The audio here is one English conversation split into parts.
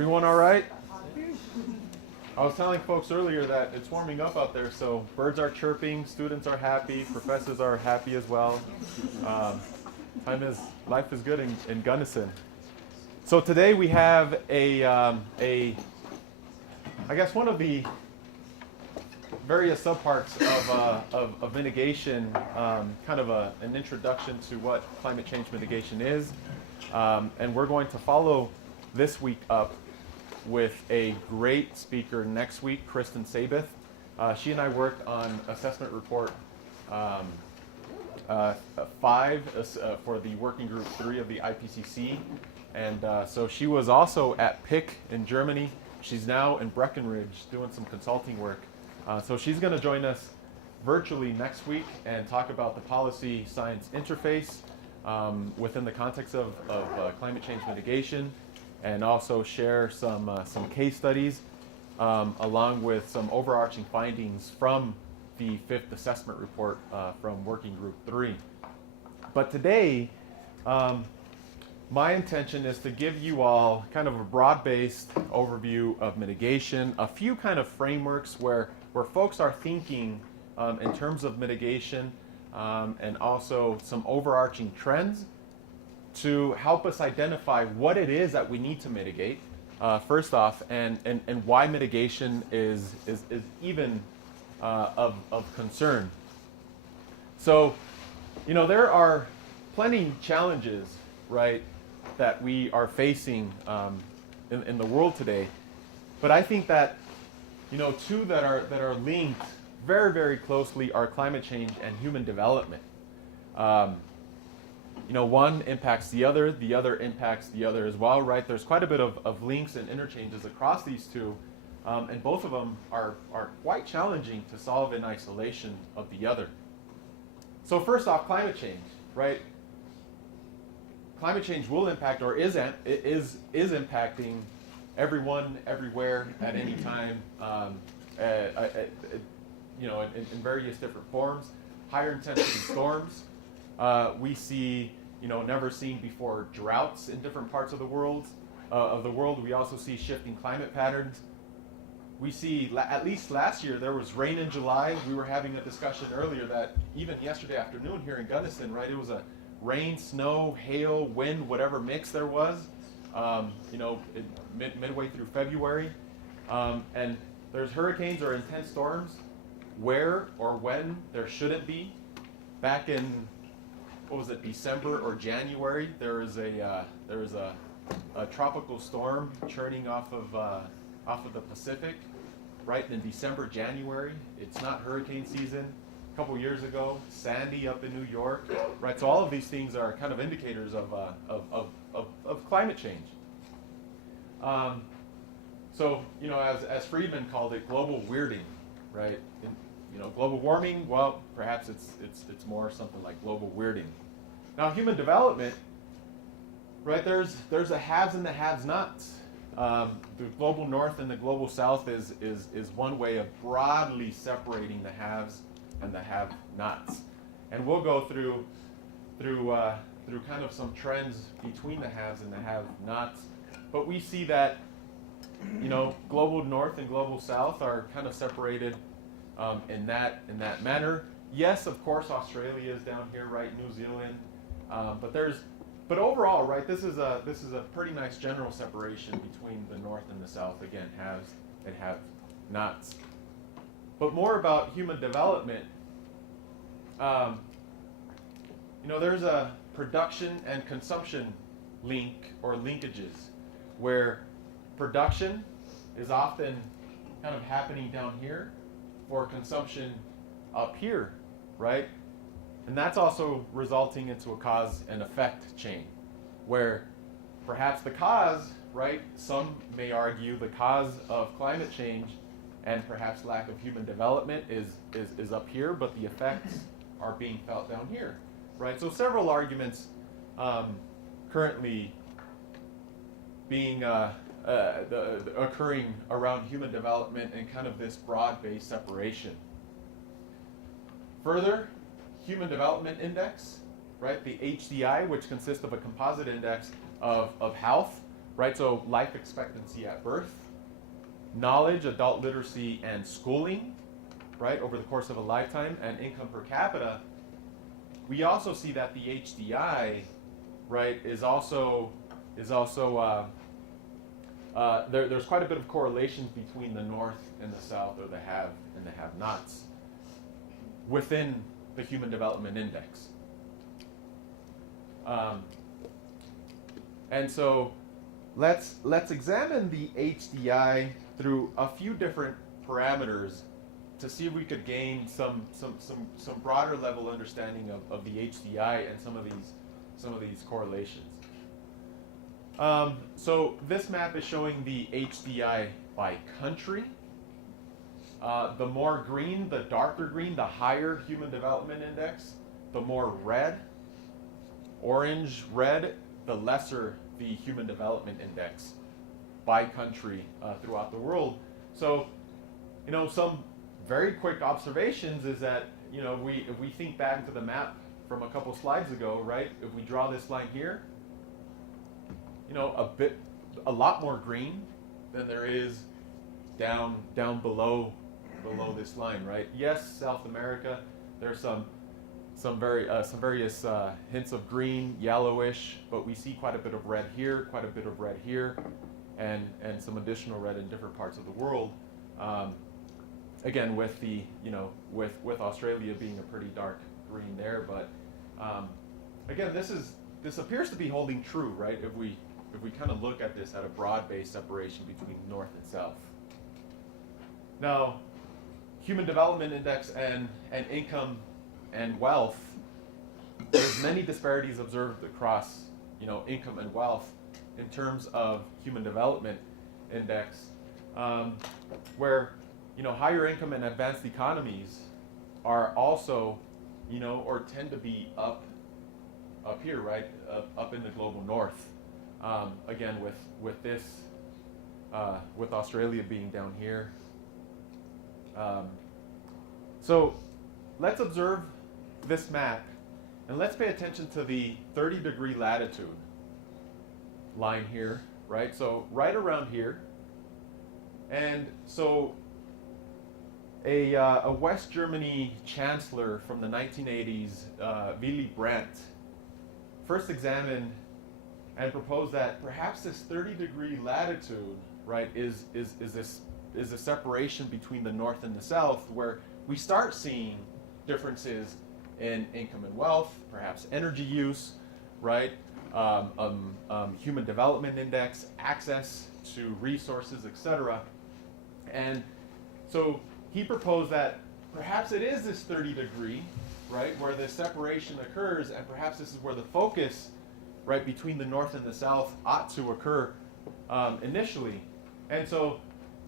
Everyone all right? I was telling folks earlier that it's warming up out there, so birds are chirping, students are happy, professors are happy as well. Life is good in Gunnison. So today we have I guess one of the various subparts of mitigation, kind of an introduction to what climate change mitigation is. And we're going to follow this week up with a great speaker next week, Kristen Sabeth. She and I worked on assessment report 5 for the working group 3 of the IPCC. And so she was also at PIC in Germany. She's now in Breckenridge doing some consulting work. So she's going to join us virtually next week and talk about the policy science interface within the context of climate change mitigation, and also share some case studies along with some overarching findings from the 5th assessment report from Working Group 3. But today, my intention is to give you all kind of a broad-based overview of mitigation, a few kind of frameworks where folks are thinking in terms of mitigation, and also some overarching trends to help us identify what it is that we need to mitigate, first off, and why mitigation is even of concern. So, there are plenty challenges, right, that we are facing in the world today. But I think that, two that are linked very, very closely are climate change and human development. One impacts the other impacts the other as well, right? There's quite a bit of links and interchanges across these two, and both of them are quite challenging to solve in isolation of the other. So first off, climate change, right? Climate change will impact, or is impacting everyone, everywhere, at any time, in various different forms. Higher intensity storms. We see, never seen before droughts in different parts of the world. We also see shifting climate patterns. We see, at least last year, there was rain in July. We were having a discussion earlier that even yesterday afternoon here in Gunnison, right, it was a rain, snow, hail, wind, whatever mix there was, midway through February. And there's hurricanes or intense storms where or when there shouldn't be. Back in, December or January, there was a tropical storm churning off of the Pacific, right in December, January. It's not hurricane season. A couple years ago, Sandy up in New York, right? So all of these things are kind of indicators of climate change. So as Friedman called it, global weirding, right? Global warming, well, perhaps it's more something like global weirding. Now, human development, right? There's the haves and the have-nots. The global north and the global south is one way of broadly separating the haves and the have-nots, and we'll go through kind of some trends between the haves and the have-nots. But we see that global north and global south are kind of separated in that manner. Yes, of course, Australia is down here, right? New Zealand, but overall, right? This is a pretty nice general separation between the north and the south. Again, haves and have-nots. But more about human development. There's a production and consumption link or linkages where production is often kind of happening down here for consumption up here, right? And that's also resulting into a cause and effect chain where perhaps the cause, right, some may argue the cause of climate change and perhaps lack of human development is up here, but the effects are being felt down here, right? So several arguments currently being occurring around human development and kind of this broad-based separation. Further, Human Development Index, right? The HDI, which consists of a composite index of health, right? So life expectancy at birth, knowledge, adult literacy, and schooling, right, over the course of a lifetime, and income per capita. We also see that the HDI, right, is also there's quite a bit of correlations between the North and the South, or the have and the have-nots, within the Human Development Index. And so let's examine the HDI through a few different parameters to see if we could gain some broader level understanding of the HDI and some of these correlations. So this map is showing the HDI by country. The more green, the darker green, the higher Human Development Index. The more red, orange, red, the lesser the Human Development Index by country throughout the world. So, some very quick observations is that, if we think back to the map from a couple slides ago, right? If we draw this line here, a lot more green than there is down below this line, right? Yes, South America, there's some various hints of green, yellowish, but we see quite a bit of red here, quite a bit of red here, and some additional red in different parts of the world. Again, with the with Australia being a pretty dark green there, but again, this appears to be holding true, right? If we kind of look at this at a broad-based separation between North and South. Now, Human Development Index and income and wealth, there's many disparities observed across income and wealth in terms of Human Development Index, where higher income and advanced economies are also or tend to be up here, right, up in the global north. Again, with this, with Australia being down here. So let's observe this map, and let's pay attention to the 30-degree latitude line here, right? So right around here. And so a West Germany chancellor from the 1980s, Willy Brandt, first examined and proposed that perhaps this 30-degree latitude, right, is a separation between the North and the South, where we start seeing differences in income and wealth, perhaps energy use, right, Human Development Index, access to resources, etc. And so he proposed that perhaps it is this 30-degree, right, where this separation occurs, and perhaps this is where the focus, right, between the North and the South ought to occur initially. And so,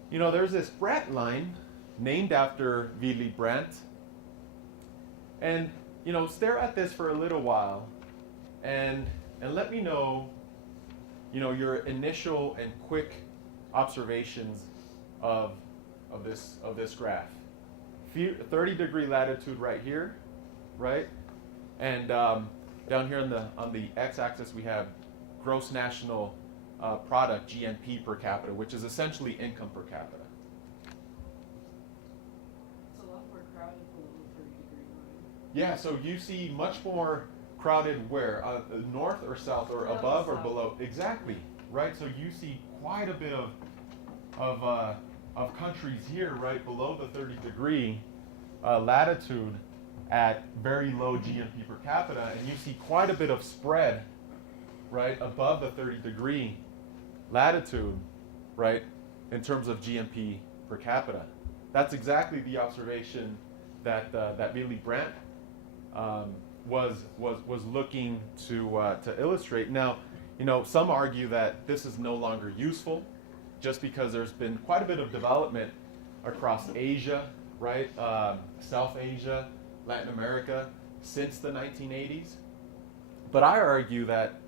there's this Brandt line named after Willy Brandt. And, stare at this for a little while and let me know, your initial and quick observations of this graph. 30-degree latitude right here, right? And down here on the x-axis we have gross national product, GNP per capita, which is essentially income per capita. It's a lot more crowded below the 30-degree line. Yeah, so you see much more crowded where? North or south, or North above or south. below? Exactly, right? So you see quite a bit of countries here, right, below the 30-degree latitude at very low GNP per capita, and you see quite a bit of spread, right, above the 30-degree latitude, right, in terms of GNP per capita. That's exactly the observation that Willy Brandt was looking to illustrate. Now, some argue that this is no longer useful, just because there's been quite a bit of development across Asia, right, South Asia, Latin America, since the 1980s. But I argue that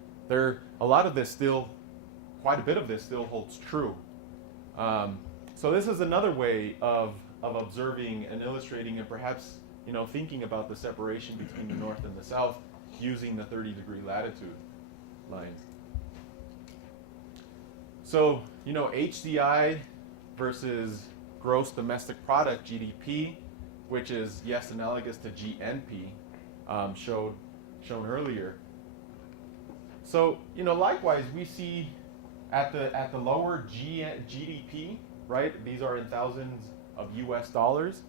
quite a bit of this still holds true. So this is another way of observing and illustrating, and perhaps thinking about the separation between the North and the South using the 30-degree latitude line. So, HDI versus gross domestic product, GDP, which is, yes, analogous to GNP, shown earlier. So, likewise, we see at the lower GDP, right? These are in thousands of US dollars,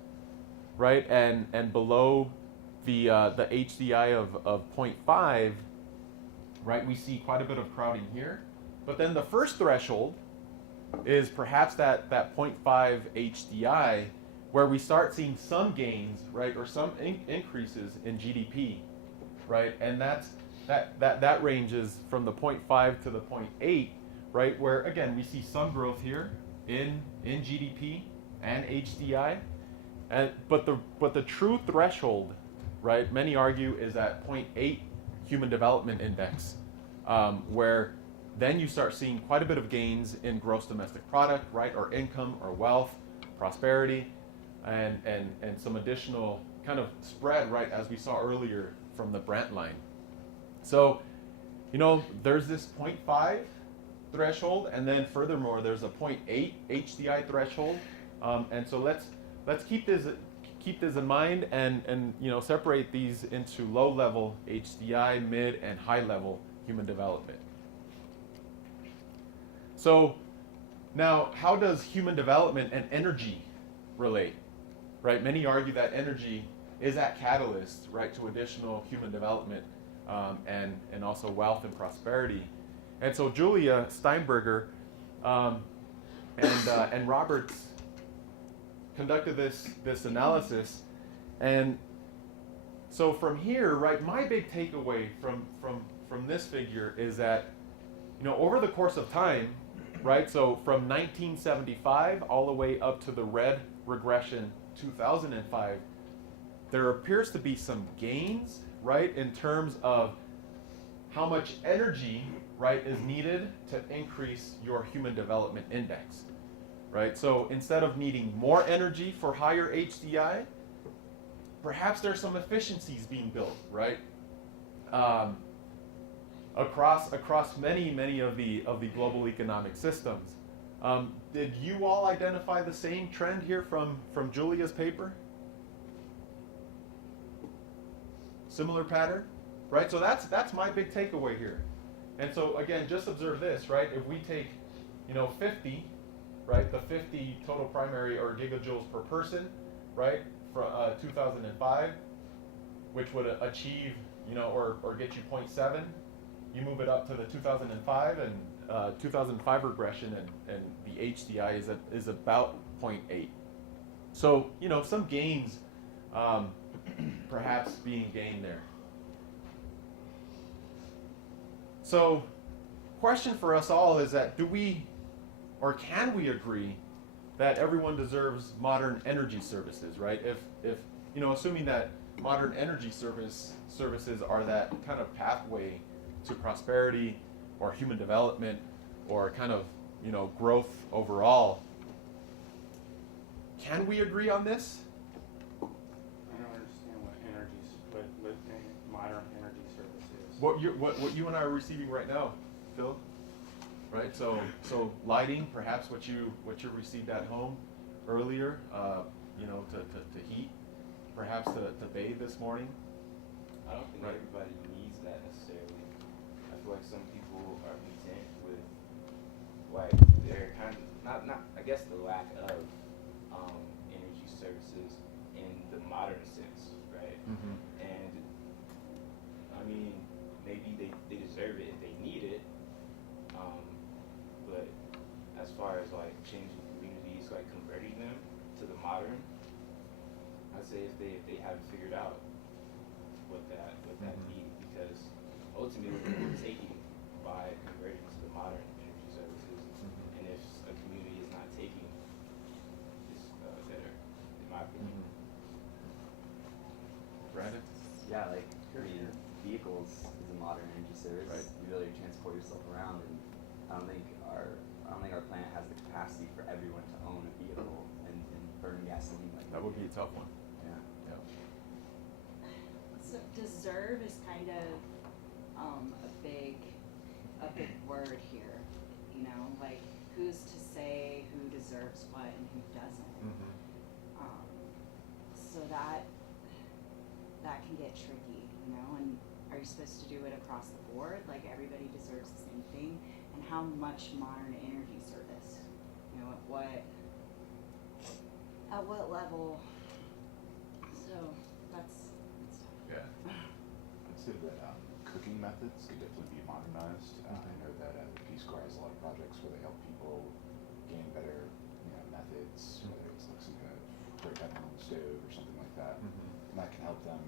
right? And below the HDI of 0.5, right? We see quite a bit of crowding here. But then the first threshold is perhaps that 0.5 HDI, where we start seeing some gains, right, or some increases in GDP, right? And that ranges from the 0.5 to the 0.8, right, where again we see some growth here in GDP and HDI, but the true threshold, right, many argue is at 0.8 Human Development Index, where then you start seeing quite a bit of gains in gross domestic product, right, or income or wealth, prosperity, and some additional kind of spread, right, as we saw earlier from the Brent line. So, there's this 0.5 threshold, and then furthermore, there's a 0.8 HDI threshold, and so let's keep this in mind and separate these into low-level HDI, mid, and high-level human development. So now, how does human development and energy relate? Right? Many argue that energy is that catalyst, right, to additional human development and also wealth and prosperity. And so Julia Steinberger and Roberts conducted this analysis, and so from here, right, my big takeaway from this figure is that over the course of time, right, so from 1975 all the way up to the red regression 2005, there appears to be some gains, right, in terms of how much energy, right, is needed to increase your human development index, right? So instead of needing more energy for higher HDI, perhaps there's some efficiencies being built, right? Across many of the global economic systems. Did you all identify the same trend here from Julia's paper? Similar pattern, right? So that's my big takeaway here. And so again, just observe this, right? If we take, 50, right, the 50 total primary or gigajoules per person, right, from 2005, which would achieve, or get you 0.7. You move it up to the 2005 and 2005 regression, and the HDI is about 0.8. So some gains perhaps being gained there. So, question for us all is that do we or can we agree that everyone deserves modern energy services, right? If assuming that modern energy services are that kind of pathway to prosperity or human development or kind of growth overall, can we agree on this? I don't understand what modern energy service is. What you and I are receiving right now, Phil, right? So lighting, perhaps what you received at home earlier, to heat, perhaps to bathe this morning. I don't think everybody needs that necessarily. I feel like some people are content with their kind of not I guess the lack of energy services in the modern sense, right? Mm-hmm. And I mean, maybe they deserve it if they need it, but as far as changing communities, converting them to the modern, I'd say if they haven't figured out what that means, because ultimately we're taking by converting to the modern energy services, and if a community is not taking, it's better, in my opinion. Brandon? Yeah, vehicles is a modern energy service. Right. You really transport yourself around, and I don't think our planet has the capacity for everyone to own a vehicle and burn gasoline like That would be a tough one. Yeah. So deserve is kind of a big word here, deserves what and who doesn't. Mhm. So that can get tricky, you know, and are you supposed to do it across the board, like everybody deserves the same thing? And how much modern energy service, you know, at what level? So that's Yeah. I'd say that cooking methods could definitely be modernized. I know that the Peace Corps has a lot of projects where they help people gain better, methods, whether it's like something to break up on the stove or something like that. Mhm. And that can help them,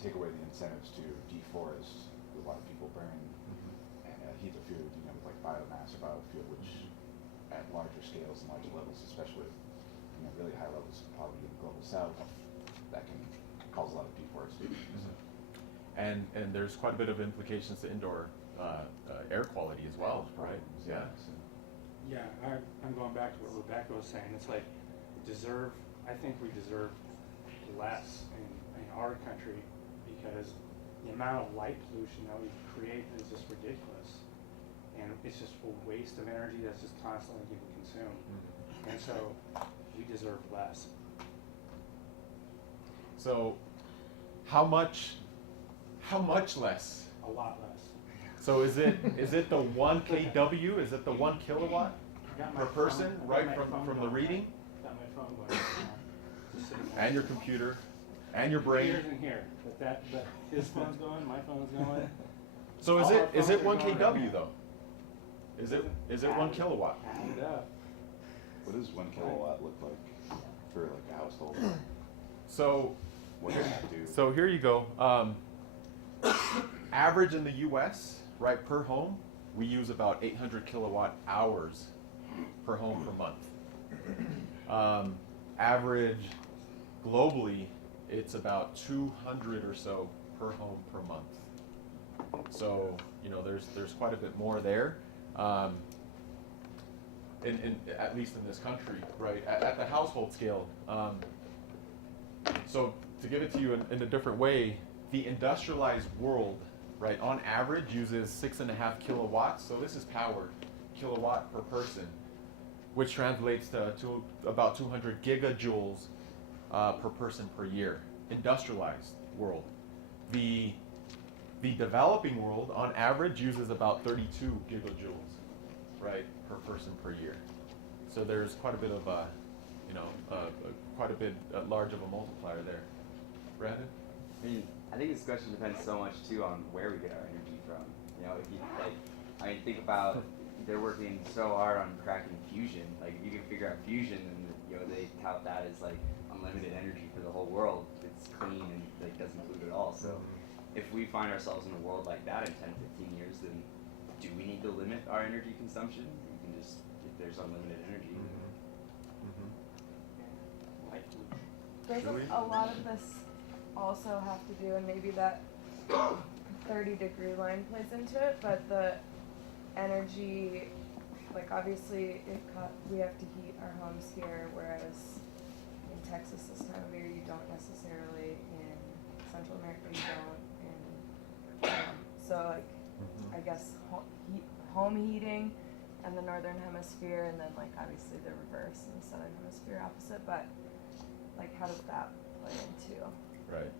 take away the incentives to deforest. A lot of people burn Mhm. and heat their food, with like biomass or biofuel, which at larger scales and larger levels, especially with, really high levels of poverty in the global south, that can cause a lot of deforestation. And there's quite a bit of implications to indoor air quality as well, right? Yeah. Yeah, I'm going back to what Rebecca was saying. It's like I think we deserve less in our country because the amount of light pollution that we create is just ridiculous. And it's just a waste of energy that's just constantly being consumed. Mhm. And so we deserve less. So, how much less? A lot less. So is it the 1 kW? Is it the 1 kilowatt I got my per person, phone- I got right my from phone the going. reading? Got my phone going. Just sitting there. And your computer, and your brain. Computer's in here, but his phone's going, my phone's going. So is All our it phones are 1 going right kW now. though? Is it 1 kilowatt? Add it up. What does 1 kilowatt look like for like a household? So What does that do? So here you go. Average in the U.S., right, per home, we use about 800 kilowatt hours per home per month. Average globally, it's about 200 or so per home per month. So there's quite a bit more there. At least in this country, right? At the household scale. So to give it to you in a different way, the industrialized world, right, on average uses 6.5 kilowatts. So this is power, kilowatt per person, which translates to about 200 gigajoules per person per year. Industrialized world. The developing world, on average, uses about 32 gigajoules, right, per person per year. So there's quite a bit of large of a multiplier there. Brandon? I think this question depends so much too on where we get our energy from. If you think about they're working so hard on cracking fusion. Like if you can figure out fusion, and they tout that as like unlimited energy for the whole world. It's clean and doesn't pollute at all. So if we find ourselves in a world like that in 10, 15 years, then do we need to limit our energy consumption? We can just, if there's unlimited energy. Light pollution. There's Julie? a lot of this also have to do, and maybe that 30-degree line plays into it, but the energy, obviously we have to heat our homes here, whereas in Texas this time of year you don't necessarily, in Central America you don't, so I guess home heating and the northern hemisphere, and then obviously the reverse in the southern hemisphere opposite, but how does that play into Right.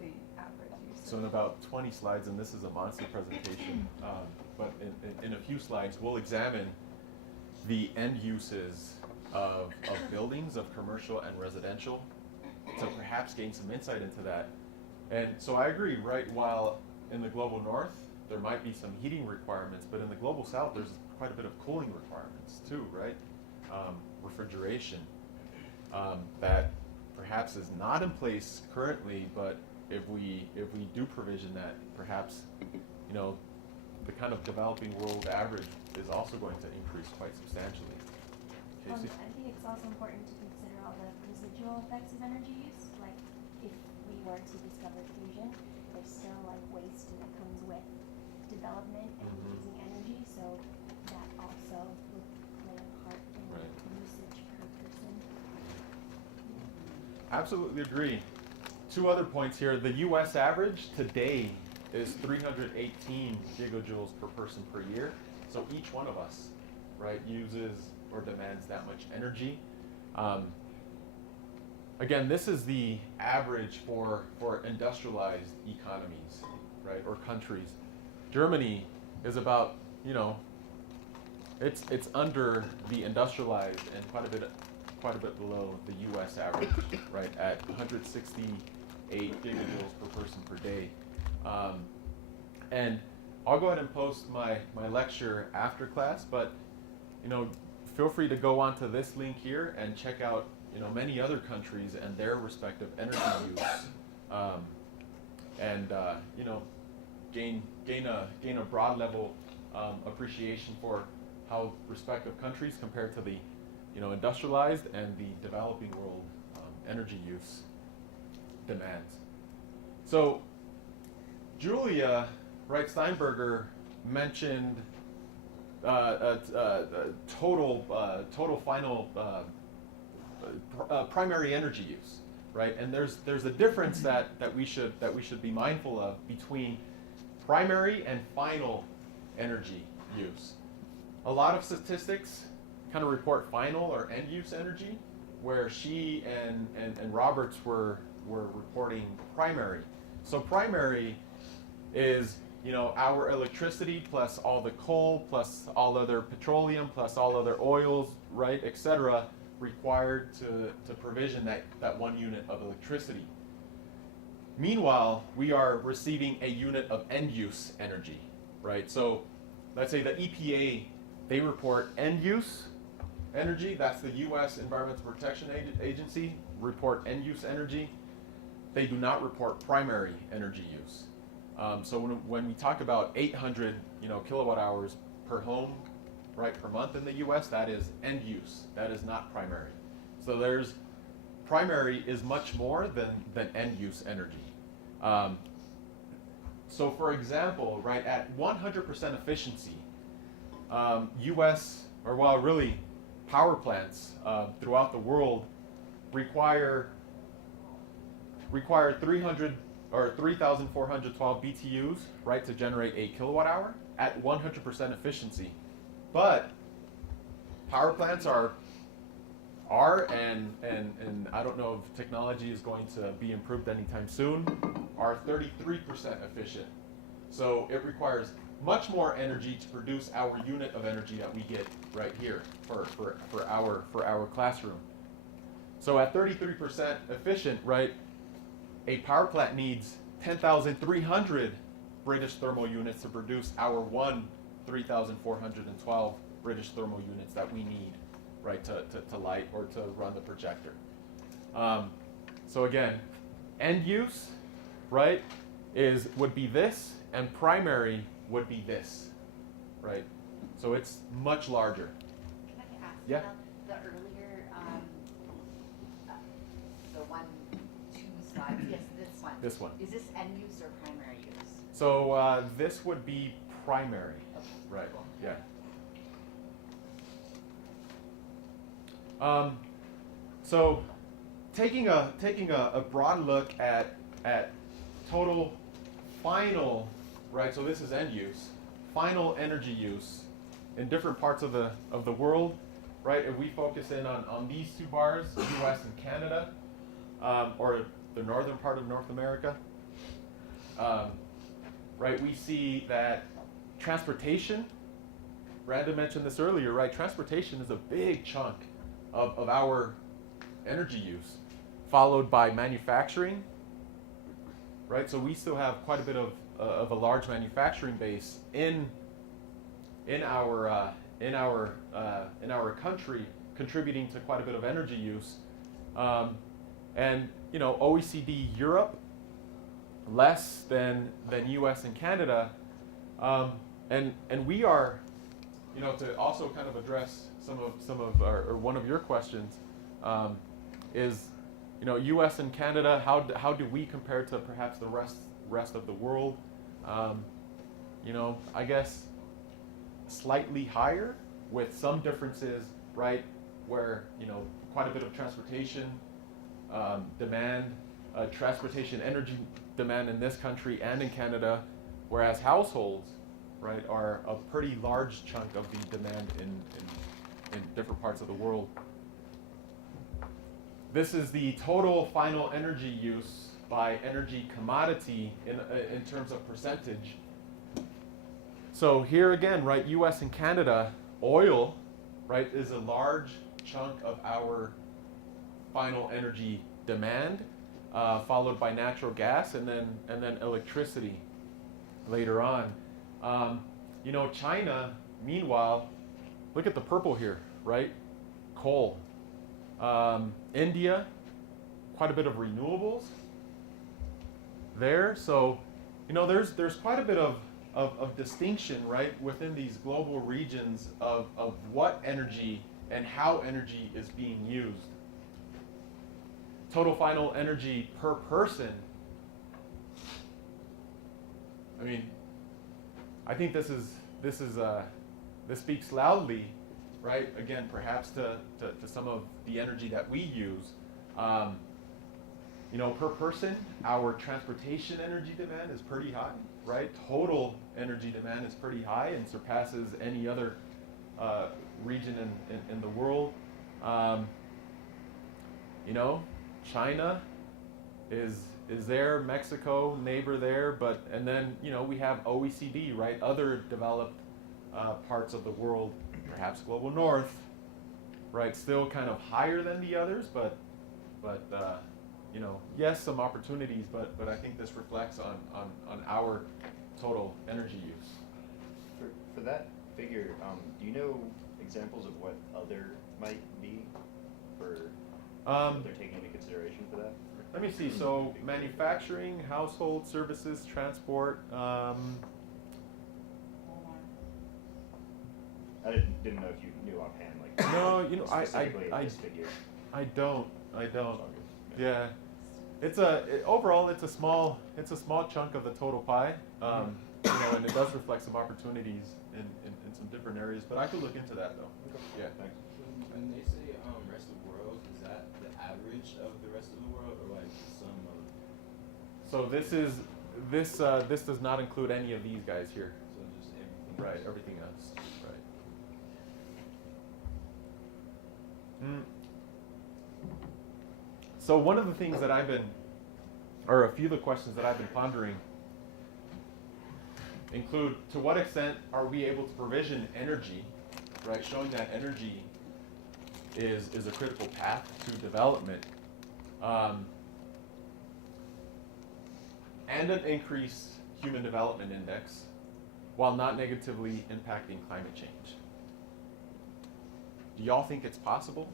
the average usage? So in about 20 slides, and this is a monster presentation, but in a few slides, we'll examine the end uses of buildings, of commercial and residential, to perhaps gain some insight into that. And so I agree, right, while in the global north, there might be some heating requirements, but in the global south, there's quite a bit of cooling requirements too, right? Refrigeration, that perhaps is not in place currently, but if we do provision that, perhaps, the kind of developing world average is also going to increase quite substantially. Casey? I think it's also important to consider all the residual effects of energy use. Like, if we were to discover fusion, there's still waste that comes with development and using energy, so that also would play a part in Right. usage per person. Absolutely agree. Two other points here. The U.S. average today is 318 gigajoules per person per year. So each one of us, right, uses or demands that much energy. Again, this is the average for industrialized economies, right, or countries. Germany is about, it's under the industrialized and quite a bit below the U.S. average, right, at 168 gigajoules per person per day. And I'll go ahead and post my lecture after class, but feel free to go onto this link here and check out many other countries and their respective energy use, and gain a broad level appreciation for how respective countries compare to the industrialized and the developing world energy use demands. So Julia Steinberger mentioned total final primary energy use, right? And there's a difference that we should be mindful of between primary and final energy use. A lot of statistics kind of report final or end use energy, where she and Roberts were reporting primary. So primary is our electricity plus all the coal plus all other petroleum plus all other oils, right, etc., required to provision that 1 unit of electricity. Meanwhile, we are receiving a unit of end use energy, right? So let's say the EPA, they report end use energy. That's the U.S. Environmental Protection Agency report end use energy. They do not report primary energy use. So when we talk about 800 kilowatt hours per home, right, per month in the U.S., that is end use. That is not primary. So primary is much more than end use energy. So for example, right, at 100% efficiency, U.S. really power plants throughout the world require 3,412 BTUs, right, to generate a kilowatt hour at 100% efficiency. But power plants are and I don't know if technology is going to be improved anytime soon, are 33% efficient. So it requires much more energy to produce our unit of energy that we get right here for our classroom. So at 33% efficient, right, a power plant needs 10,300 British thermal units to produce our 3,412 British thermal units that we need, right, to light or to run the projector. So again, end use, right, would be this, and primary would be this, right? So it's much larger. Can I ask Yeah. about the earlier, the 2 slides? Yes, this one. This one. Is this end use or primary use? So this would be primary, Okay. right? Cool. Yeah. So taking a broad look at total final, right? So this is end use, final energy use in different parts of the world, right? If we focus in on these 2 bars, U.S. and Canada, or the northern part of North America, right? We see that transportation. Brandon mentioned this earlier, right? Transportation is a big chunk of our energy use, followed by manufacturing, right? So we still have quite a bit of a large manufacturing base in our country, contributing to quite a bit of energy use, and OECD Europe less than U.S. and Canada, and we are, to also kind of address some of or one of your questions, is U.S. and Canada, how do we compare to perhaps the rest of the world? I guess slightly higher, with some differences, right, where quite a bit of transportation demand, transportation energy demand in this country and in Canada, whereas households, right, are a pretty large chunk of the demand in different parts of the world. This is the total final energy use by energy commodity in terms of percentage. So here again, right, US and Canada, oil, right, is a large chunk of our final energy demand, followed by natural gas and then electricity later on. You know, China, meanwhile, look at the purple here, right? Coal. India, quite a bit of renewables there. So, you know, there's quite a bit of distinction, right, within these global regions of what energy and how energy is being used. Total final energy per person. I mean, I think this speaks loudly, right? Again, perhaps to some of the energy that we use. You know, per person, our transportation energy demand is pretty high, right? Total energy demand is pretty high and surpasses any other region in the world. You know, China is there, Mexico, neighbor there, and then, you know, we have OECD, right? Other developed parts of the world, perhaps global north, right? Still kind of higher than the others, but you know, yes, some opportunities, but I think this reflects on our total energy use. For that figure, do you know examples of what other might be for what they're taking into consideration for that? Let me see. So manufacturing, household services, transport. I didn't know if you knew offhand, like No, you know, specifically this figure. I don't. Okay. Yeah, overall it's a small chunk of the total pie. You know, and it does reflect some opportunities in some different areas. But I could look into that though. Okay. Yeah. Thanks. When they say rest of the world, is that the average of the rest of the world, or like the sum of? So this does not include any of these guys here. So just everything. Right. else? Everything else. Right. So one of the things that or a few of the questions that I've been pondering include, to what extent are we able to provision energy, right? Showing that energy is a critical path to development, and an increased human development index, while not negatively impacting climate change. Do y'all think it's possible?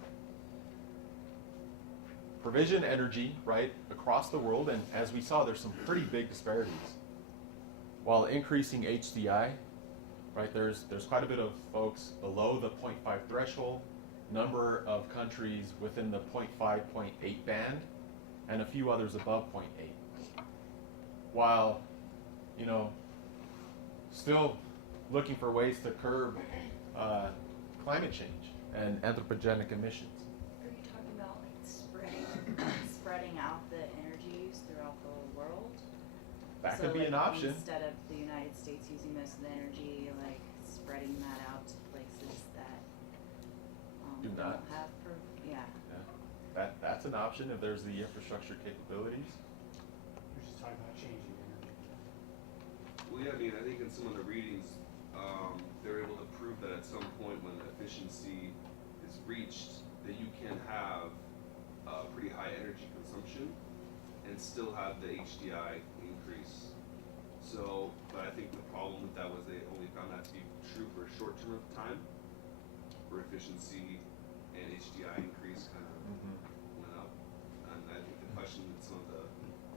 Provision energy, right, across the world, and as we saw, there's some pretty big disparities. While increasing HDI, right, there's quite a bit of folks below the 0.5 threshold, number of countries within the 0.5, 0.8 band, and a few others above 0.8. While, you know, still looking for ways to curb climate change and anthropogenic emissions. Are you talking about like spreading out the energy use throughout the world? That So, could be like, an option. Instead of the United States using most of the energy, like spreading that out to places that Do not. don't have yeah. Yeah. That's an option if there's the infrastructure capabilities. We're just talking about changing energy. Well, yeah, I mean, I think in some of the readings, they're able to prove that at some point when efficiency is reached, that you can have pretty high energy consumption and still have the HDI increase. So, but I think the problem with that was they only found that to be true for a short term of time, where efficiency and HDI increase kind of went up. And I think the question that some of the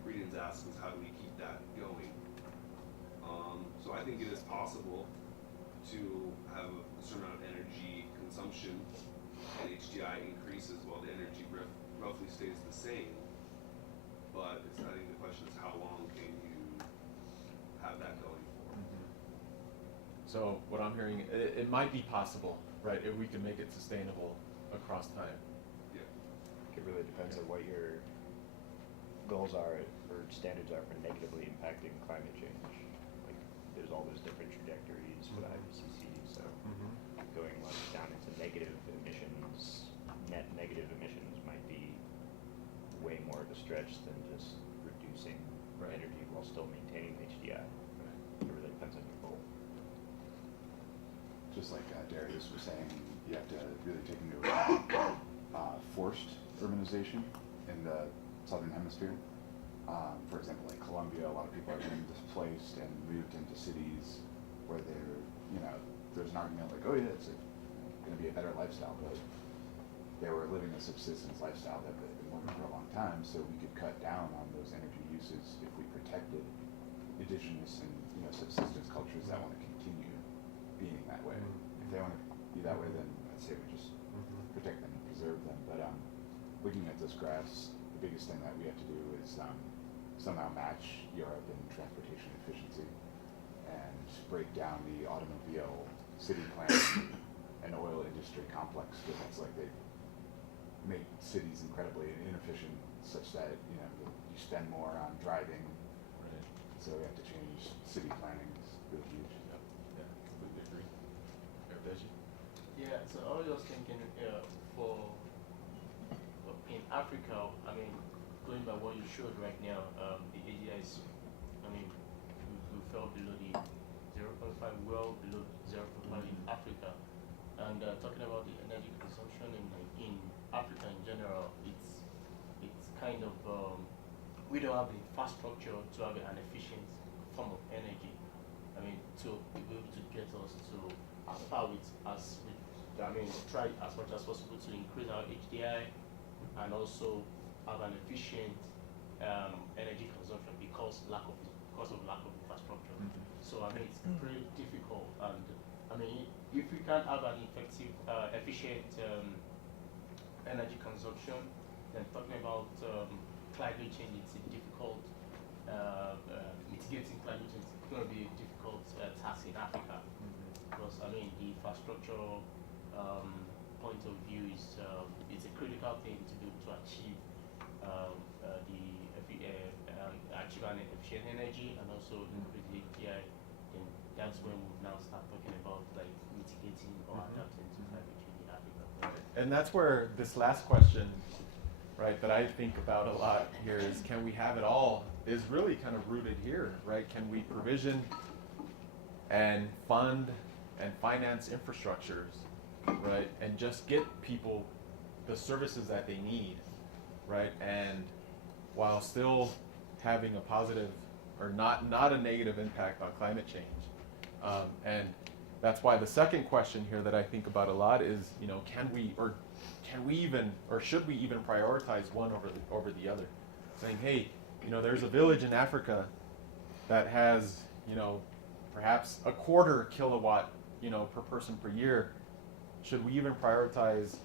readings asked was, how do we keep that going? So I think it is possible to have a certain amount of energy consumption and HDI increases while the energy roughly stays the same. But I think the question is, how long can you have that going for? So what I'm hearing, it might be possible, right, if we can make it sustainable across time. Yeah. It really depends on what your goals are or standards are for negatively impacting climate change. Like, there's all those different trajectories for the IPCC, so going like down into negative stretch than just reducing energy while still maintaining HDI. It really depends on your goal. Just like Darius was saying, you have to really take into account forced urbanization in the southern hemisphere. For example, like Colombia, a lot of people are getting displaced and moved into cities where they're, there's an argument like, oh yeah, it's going to be a better lifestyle, but they were living a subsistence lifestyle that they've been living for a long time, so we could cut down on those energy uses if we protected indigenous and subsistence cultures that want to continue being that way. If they want to be that way, then I'd say we just protect them and preserve them. But looking at this graphs, the biggest thing that we have to do is somehow match Europe in transportation efficiency and break down the automobile city planning and oil industry complex, because it's like they make cities incredibly inefficient such that you spend more on driving. Right. So we have to change city planning. It's really huge. Yep. Yeah, completely agree. Deji? Yeah, so I was just thinking in Africa, I mean, going by what you showed right now, the AGI is, I mean, we fell below the 0.5, well below 0.5 in Africa. And talking about the energy consumption in Africa in general, it's kind of, we don't have the infrastructure to have an efficient form of energy. I mean, to be able to get us to as far with as we, I mean, try as much as possible to increase our HDI and also have an efficient energy consumption because of lack of infrastructure. So I mean, it's pretty difficult, and I mean, if we can't have an effective, efficient energy consumption, then talking about climate change, it's a difficult mitigating climate change. It's going to be a difficult task in Africa because I mean, the infrastructure point of view is it's a critical thing to be able to achieve achieve an efficient energy and also increase the HDI. Then that's when we now start talking about like mitigating or adapting to climate change in Africa. And that's where this last question, right, that I think about a lot here is, can we have it all, is really kind of rooted here, right? Can we provision and fund and finance infrastructures, right, and just get people the services that they need, right, and while still having a positive or not a negative impact on climate change. And that's why the second question here that I think about a lot is, can we even, or should we even prioritize one over the other? Saying, hey, there's a village in Africa that has, perhaps a quarter kilowatt, per person per year. Should we even prioritize,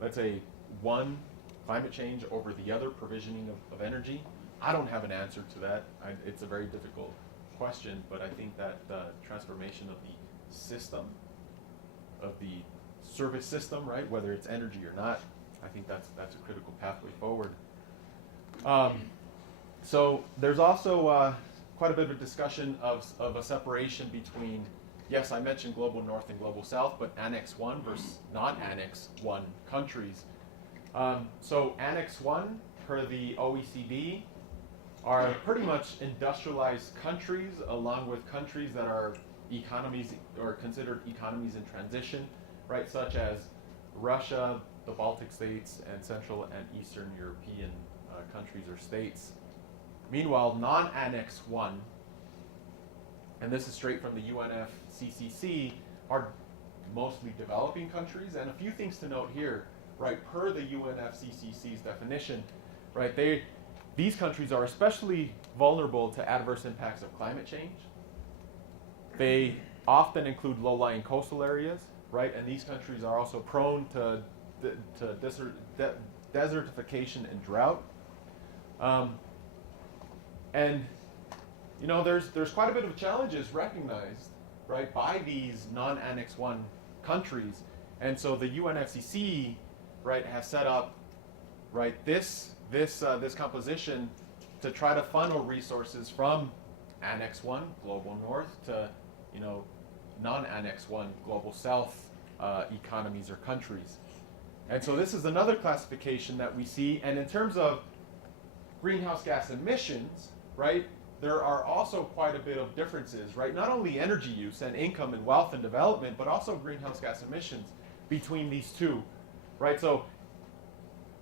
let's say, one climate change over the other provisioning of energy? I don't have an answer to that. It's a very difficult question, but I think that the transformation of the system, of the service system, right, whether it's energy or not, I think that's a critical pathway forward. So there's also quite a bit of discussion of a separation between, yes, I mentioned global north and global south, but Annex 1 versus non-Annex 1 countries. So Annex 1, per the OECD, are pretty much industrialized countries, along with countries that are economies or considered economies in transition, right, such as Russia, the Baltic states, and Central and Eastern European countries or states. Meanwhile, non-Annex 1, and this is straight from the UNFCCC, are mostly developing countries. And a few things to note here, right, per the UNFCCC's definition, right, these countries are especially vulnerable to adverse impacts of climate change. They often include low-lying coastal areas, right, and these countries are also prone to desertification and drought. And there's quite a bit of challenges recognized, right, by these non-Annex 1 countries, and so the UNFCCC, right, has set up, right, this composition to try to funnel resources from Annex 1, Global North, to non-Annex 1, Global South economies or countries. And so this is another classification that we see. And in terms of greenhouse gas emissions, right, there are also quite a bit of differences, right? Not only energy use and income and wealth and development, but also greenhouse gas emissions between these two, right? So,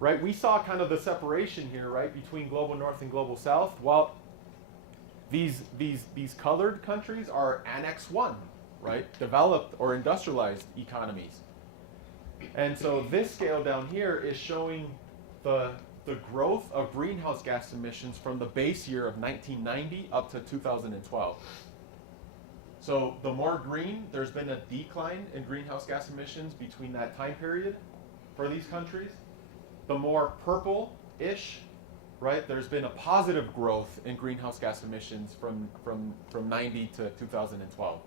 right, we saw kind of the separation here, right, between global north and global south. Well, these colored countries are Annex 1, right? Developed or industrialized economies. And so this scale down here is showing the growth of greenhouse gas emissions from the base year of 1990 up to 2012. So the more green, there's been a decline in greenhouse gas emissions between that time period for these countries. The more purple-ish, right, there's been a positive growth in greenhouse gas emissions from 90 to 2012.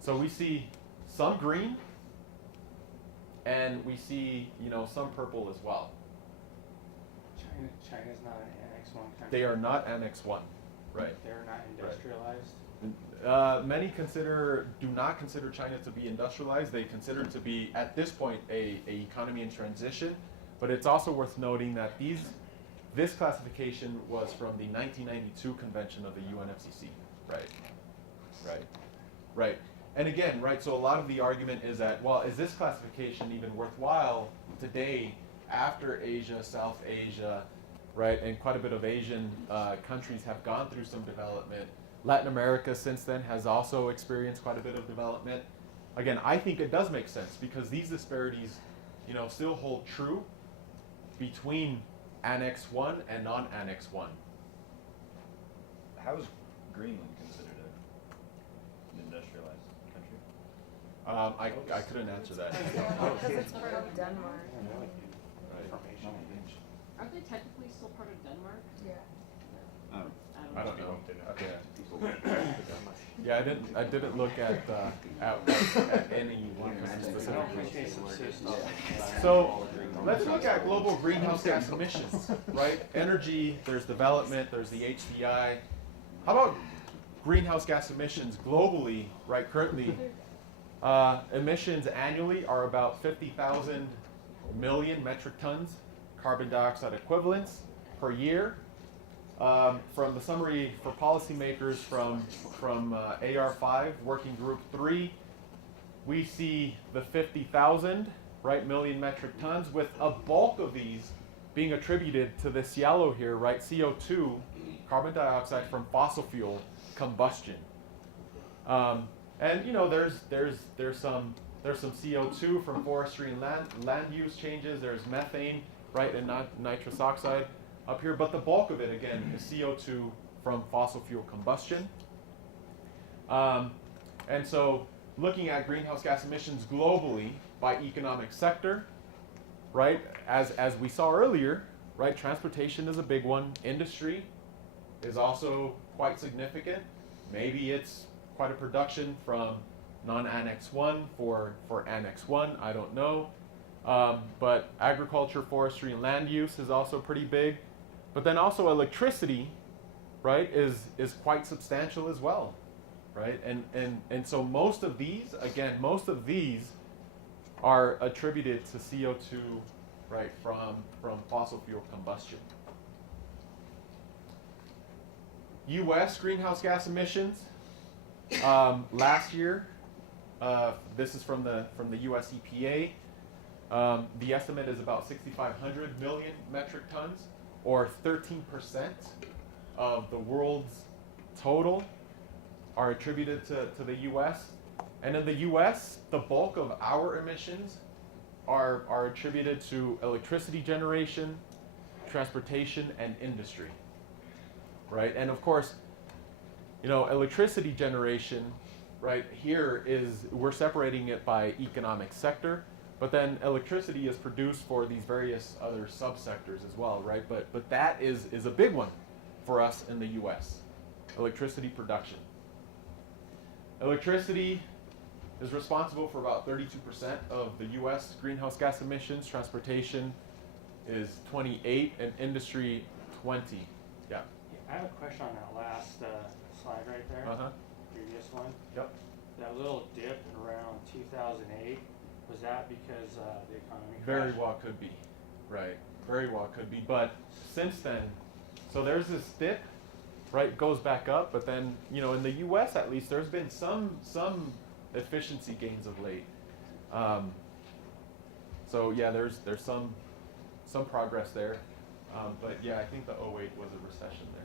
So we see some green, and we see, you know, some purple as well. China's not an Annex 1 country. They are not Annex 1, right? They're not industrialized. Many do not consider China to be industrialized. They consider it to be, at this point, a economy in transition. But it's also worth noting that this classification was from the 1992 convention of the UNFCCC, right. And again, right, so a lot of the argument is that, well, is this classification even worthwhile today after Asia, South Asia, right, and quite a bit of Asian countries have gone through some development. Latin America since then has also experienced quite a bit of development. Again, I think it does make sense because these disparities, you know, still hold true between Annex 1 and non-Annex 1. How is Greenland considered an industrialized country? I couldn't answer that. Because it's part of Denmark. Aren't they technically still part of Denmark? Yeah. I don't know. Okay. Yeah, I didn't look at any one specifically. So let's look at global greenhouse gas emissions, right? Energy, there's development, there's the HDI. How about greenhouse gas emissions globally, right? Currently, emissions annually are about 50,000 million metric tons carbon dioxide equivalents per year. From the summary for policymakers from AR5, Working Group 3, we see the 50,000, right, million metric tons, with a bulk of these being attributed to this yellow here, right, CO2, carbon dioxide from fossil fuel combustion. And you know, there's some CO2 from forestry and land use changes. There's methane, right, and nitrous oxide up here, but the bulk of it, again, is CO2 from fossil fuel combustion. And so looking at greenhouse gas emissions globally by economic sector, right, as we saw earlier, right, transportation is a big one. Industry is also quite significant. Maybe it's quite a production from non-Annex 1 for Annex 1, I don't know. But agriculture, forestry, and land use is also pretty big. But then also electricity, right, is quite substantial as well, right? And so most of these are attributed to CO2, right, from fossil fuel combustion. U.S. greenhouse gas emissions last year. This is from the U.S. EPA. The estimate is about 6,500 million metric tons, or 13% of the world's total are attributed to the U.S. And in the U.S., the bulk of our emissions are attributed to electricity generation, transportation, and industry, right? And of course, you know, electricity generation, right, here we're separating it by economic sector. But then electricity is produced for these various other subsectors as well, right? But that is a big one for us in the U.S., electricity production. Electricity is responsible for about 32% of the U.S. greenhouse gas emissions. Transportation is 28%, and industry 20%. Yeah. I have a question on that last slide right there. Uh-huh. Previous one. Yep. That little dip around 2008. Was that because the economy Very crashed? well could be, right? Very well could be. But since then, so there's this dip, right? Goes back up, but then in the U.S. at least, there's been some efficiency gains of late. So yeah, there's some progress there, but yeah, I think the '08 was a recession there.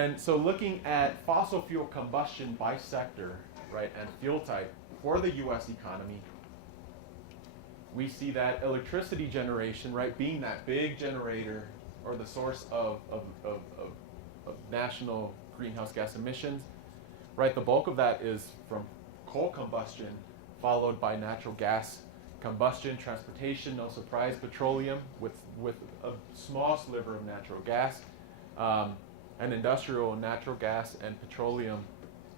And so looking at fossil fuel combustion by sector, right, and fuel type for the U.S. economy, we see that electricity generation, right, being that big generator or the source of national greenhouse gas emissions, right, the bulk of that is from coal combustion, followed by natural gas combustion, transportation, no surprise, petroleum with a small sliver of natural gas, and industrial natural gas and petroleum,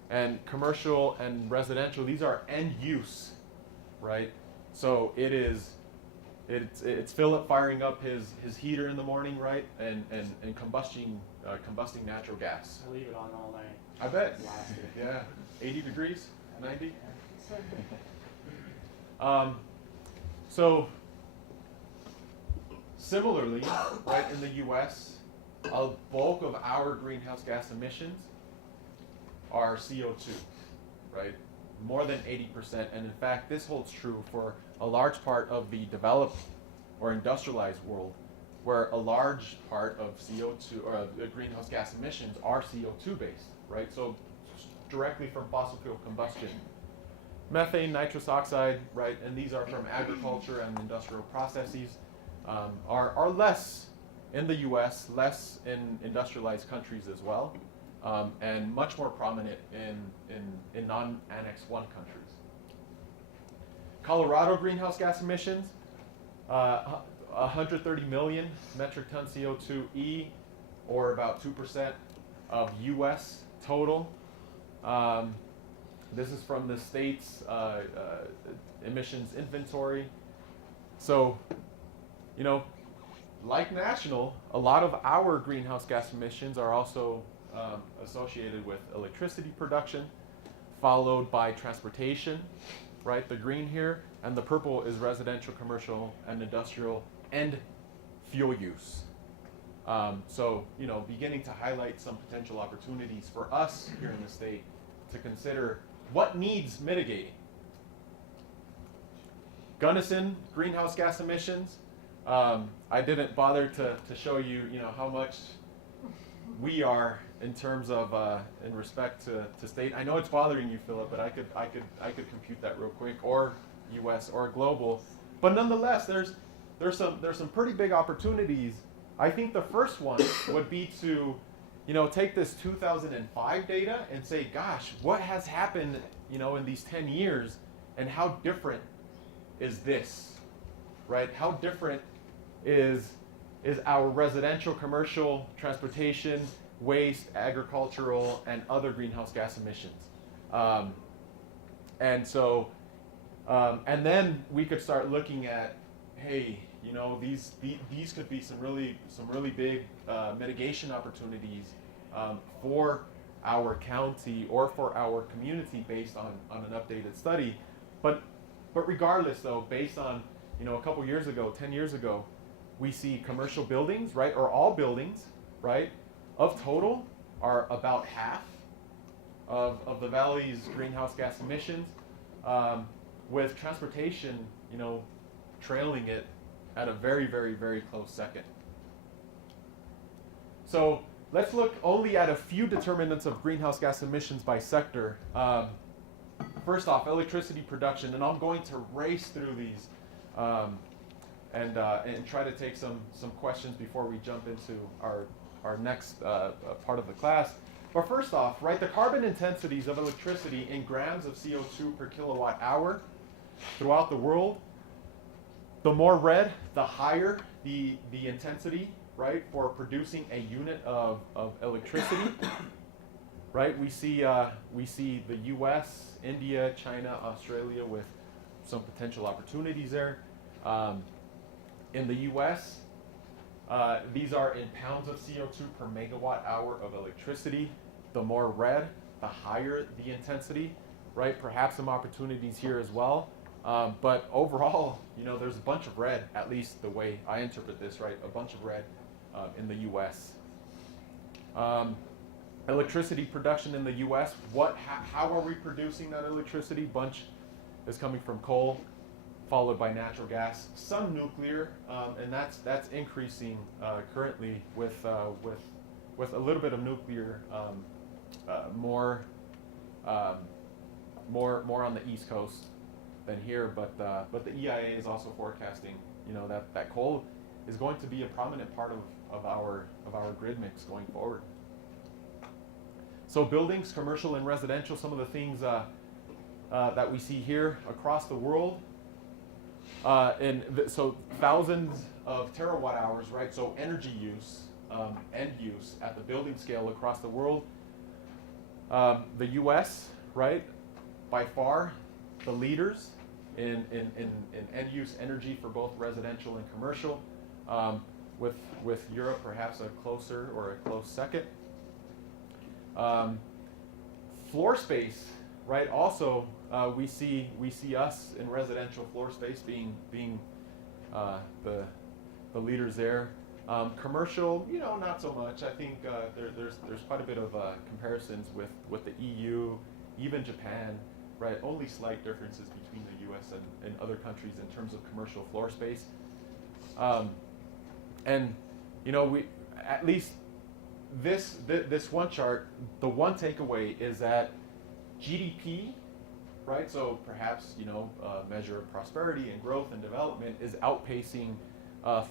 and commercial and residential. These are end use, right? So it's Philip firing up his heater in the morning, right, and combusting natural gas. I leave it on all night. I bet. Blast it. Yeah, 80 degrees, 90. So similarly, right, in the U.S., a bulk of our greenhouse gas emissions are CO2, right? More than 80%. And in fact, this holds true for a large part of the developed or industrialized world, where a large part of CO2 or greenhouse gas emissions are CO2 based, right? So directly from fossil fuel combustion. Methane, nitrous oxide, right, and these are from agriculture and industrial processes, are less in the U.S., less in industrialized countries as well, and much more prominent in non-Annex 1 countries. Colorado greenhouse gas emissions, 130 million metric ton CO2e, or about 2% of U.S. total. This is from the state's emissions inventory. So, like national, a lot of our greenhouse gas emissions are also associated with electricity production, followed by transportation, right? The green here, and the purple is residential, commercial, and industrial, and fuel use. So, beginning to highlight some potential opportunities for us here in the state to consider what needs mitigating. Gunnison, greenhouse gas emissions. I didn't bother to show you, how much we are in terms of in respect to state. I know it's bothering you, Philip, but I could compute that real quick, or U.S. or global. But nonetheless, there's some pretty big opportunities. I think the first one would be to take this 2005 data and say, gosh, what has happened, in these 10 years, and how different is this, right? How different is our residential, commercial, transportation, waste, agricultural, and other greenhouse gas emissions. And so, and then we could start looking at, hey, these could be some really big mitigation opportunities for our county or for our community based on an updated study. But regardless, though, based on a couple years ago, 10 years ago, we see commercial buildings, right, or all buildings, right, of total are about half of the valley's greenhouse gas emissions, with transportation, trailing it at a very, very, very close second. So let's look only at a few determinants of greenhouse gas emissions by sector. First off, electricity production, and I'm going to race through these and try to take some questions before we jump into our next part of the class. But first off, right, the carbon intensities of electricity in grams of CO2 per kilowatt hour throughout the world, the more red, the higher the intensity, right, for producing a unit of electricity. Right, we see the U.S., India, China, Australia with some potential opportunities there. In the U.S., these are in pounds of CO2 per megawatt hour of electricity. The more red, the higher the intensity. right? Perhaps some opportunities here as well. But overall, there's a bunch of red, at least the way I interpret this, right? A bunch of red in the U.S. Electricity production in the U.S. How are we producing that electricity? Bunch is coming from coal, followed by natural gas, some nuclear, and that's increasing currently with a little bit of nuclear, more on the East Coast than here. But the EIA is also forecasting, that coal is going to be a prominent part of our grid mix going forward. So buildings, commercial and residential, some of the things that we see here across the world. So thousands of terawatt hours, right? So energy use, end use at the building scale across the world. The U.S., right, by far the leaders in end use energy for both residential and commercial, with Europe perhaps a close second. Floor space, right? Also, we see us in residential floor space being the leaders there. Commercial, not so much. I think there's quite a bit of comparisons with the EU, even Japan, right? Only slight differences between the U.S. and other countries in terms of commercial floor space. We at least this one chart, the one takeaway is that GDP, right? So perhaps a measure of prosperity and growth and development is outpacing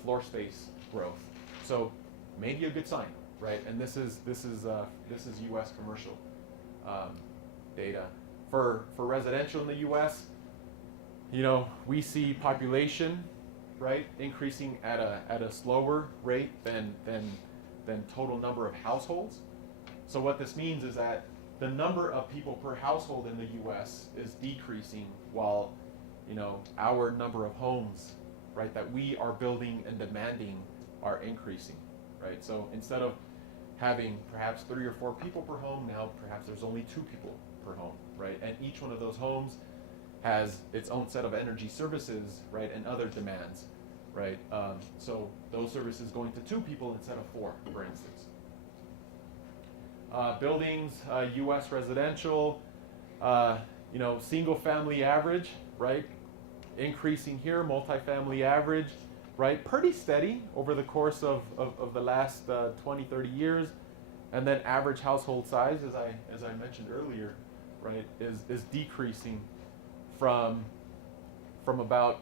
floor space growth. So maybe a good sign, right? And this is U.S. commercial data. For residential in the U.S., we see population, right, increasing at a slower rate than total number of households. So what this means is that the number of people per household in the U.S. is decreasing while, our number of homes, right, that we are building and demanding are increasing, right? So instead of having perhaps 3 or 4 people per home, now perhaps there's only 2 people per home, right? And each one of those homes has its own set of energy services, right, and other demands, right? So those services going to 2 people instead of 4, for instance. Buildings, U.S. residential, single family average, right? Increasing here, multifamily average, right? Pretty steady over the course of the last 20, 30 years. And then average household size, as I mentioned earlier, right, is decreasing from about,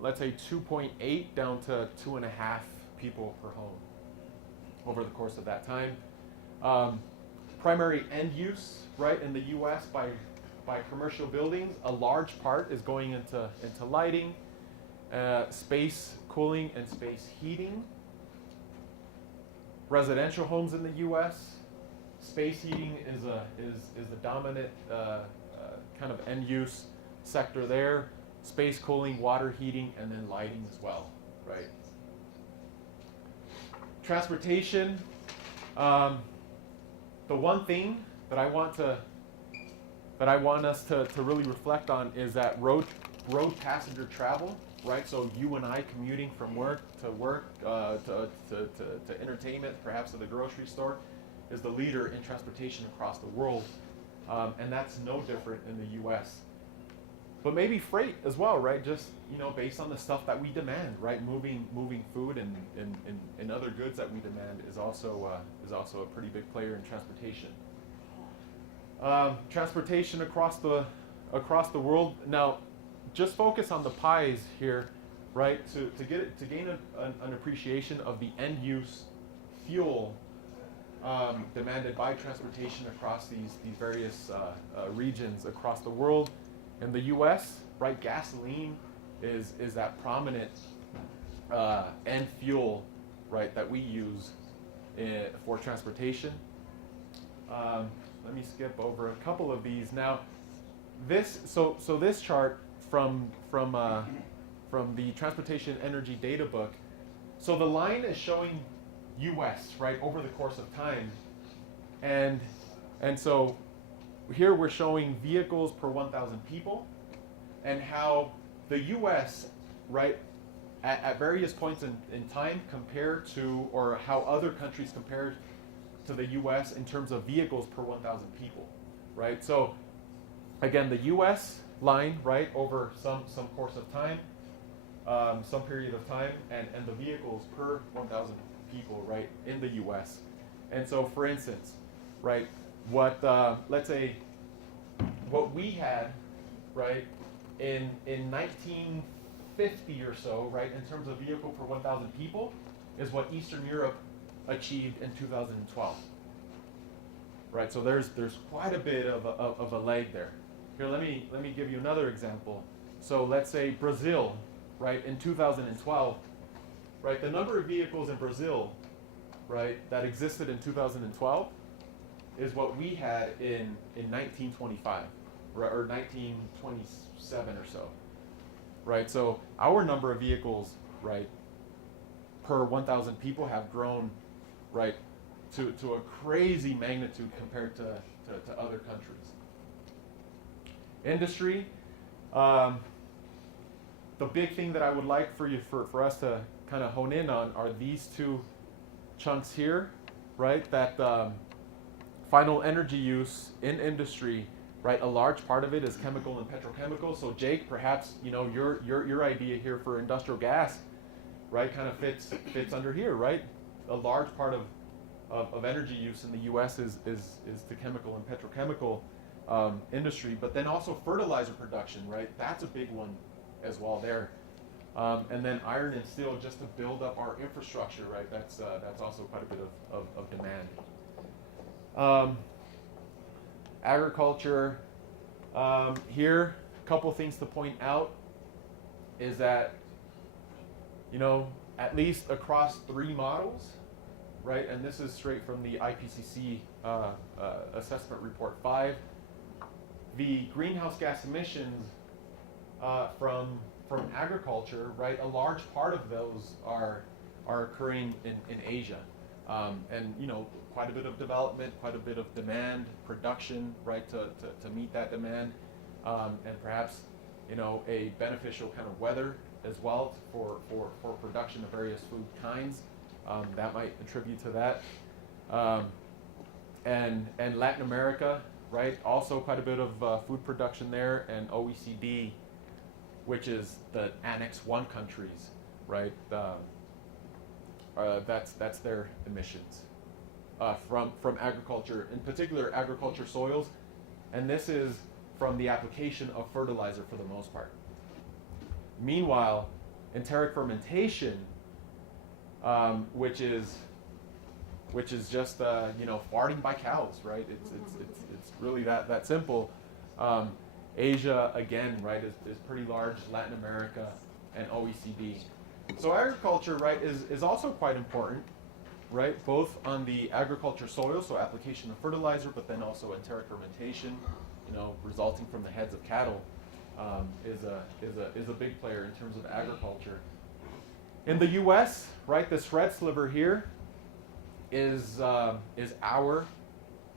let's say, 2.8 down to 2.5 people per home over the course of that time. Primary end use, right, in the U.S. by commercial buildings, a large part is going into lighting, space cooling, and space heating. Residential homes in the U.S., space heating is the dominant kind of end use sector there. Space cooling, water heating, and then lighting as well, right? Transportation. The one thing that I want us to really reflect on is that road passenger travel, right? So you and I commuting from work to entertainment, perhaps to the grocery store, is the leader in transportation across the world, and that's no different in the U.S. But maybe freight as well, right? Just based on the stuff that we demand, right? Moving food and other goods that we demand is also a pretty big player in transportation. Transportation across the world. Now, just focus on the pies here, right? To gain an appreciation of the end use fuel demanded by transportation across these various regions across the world. In the U.S., right, gasoline is that prominent end fuel, right, that we use for transportation. Let me skip over a couple of these now. This chart from the Transportation Energy Data Book. So the line is showing U.S., right, over the course of time, and so here we're showing vehicles per 1,000 people, and how the U.S., right, at various points in time compare to, or how other countries compare to the U.S. in terms of vehicles per 1,000 people, right? So again, the U.S. line, right, over some course of time, some period of time, and the vehicles per 1,000 people, right, in the U.S. And so, for instance, right, what let's say what we had, right, in 1950 or so, right, in terms of vehicle per 1,000 people, is what Eastern Europe achieved in 2012. Right, so there's quite a bit of a leg there. Here, let me give you another example. So let's say Brazil, right, in 2012, right, the number of vehicles in Brazil, right, that existed in 2012 is what we had in 1925, right, or 1927 or so, right? So our number of vehicles, right, per 1,000 people have grown, right, to a crazy magnitude compared to other countries. Industry, the big thing that I would like for us to kind of hone in on are these two chunks here, right? That final energy use in industry, right? A large part of it is chemical and petrochemical. So Jake, perhaps your idea here for industrial gas, right, kind of fits under here, right? A large part of energy use in the U.S. is the chemical and petrochemical industry, but then also fertilizer production, right? That's a big one as well there. And then iron and steel, just to build up our infrastructure, right? That's also quite a bit of demand. Agriculture. Here, a couple things to point out is that, at least across 3 models, right, and this is straight from the IPCC assessment report 5, the greenhouse gas emissions from agriculture, right, a large part of those are occurring in Asia, and quite a bit of development, quite a bit of demand, production, right, to meet that demand, and perhaps a beneficial kind of weather as well for production of various food kinds. That might attribute to that. And Latin America, right? Also quite a bit of food production there, and OECD, which is the Annex 1 countries, right? That's their emissions from agriculture, in particular agriculture soils, and this is from the application of fertilizer for the most part. Meanwhile, enteric fermentation, which is just farting by cows, right? It's really that simple. Asia again, right, is pretty large. Latin America and OECD. So agriculture, right, is also quite important, right? Both on the agriculture soil, so application of fertilizer, but then also enteric fermentation, resulting from the heads of cattle, is a big player in terms of agriculture. In the U.S., right, this red sliver here is our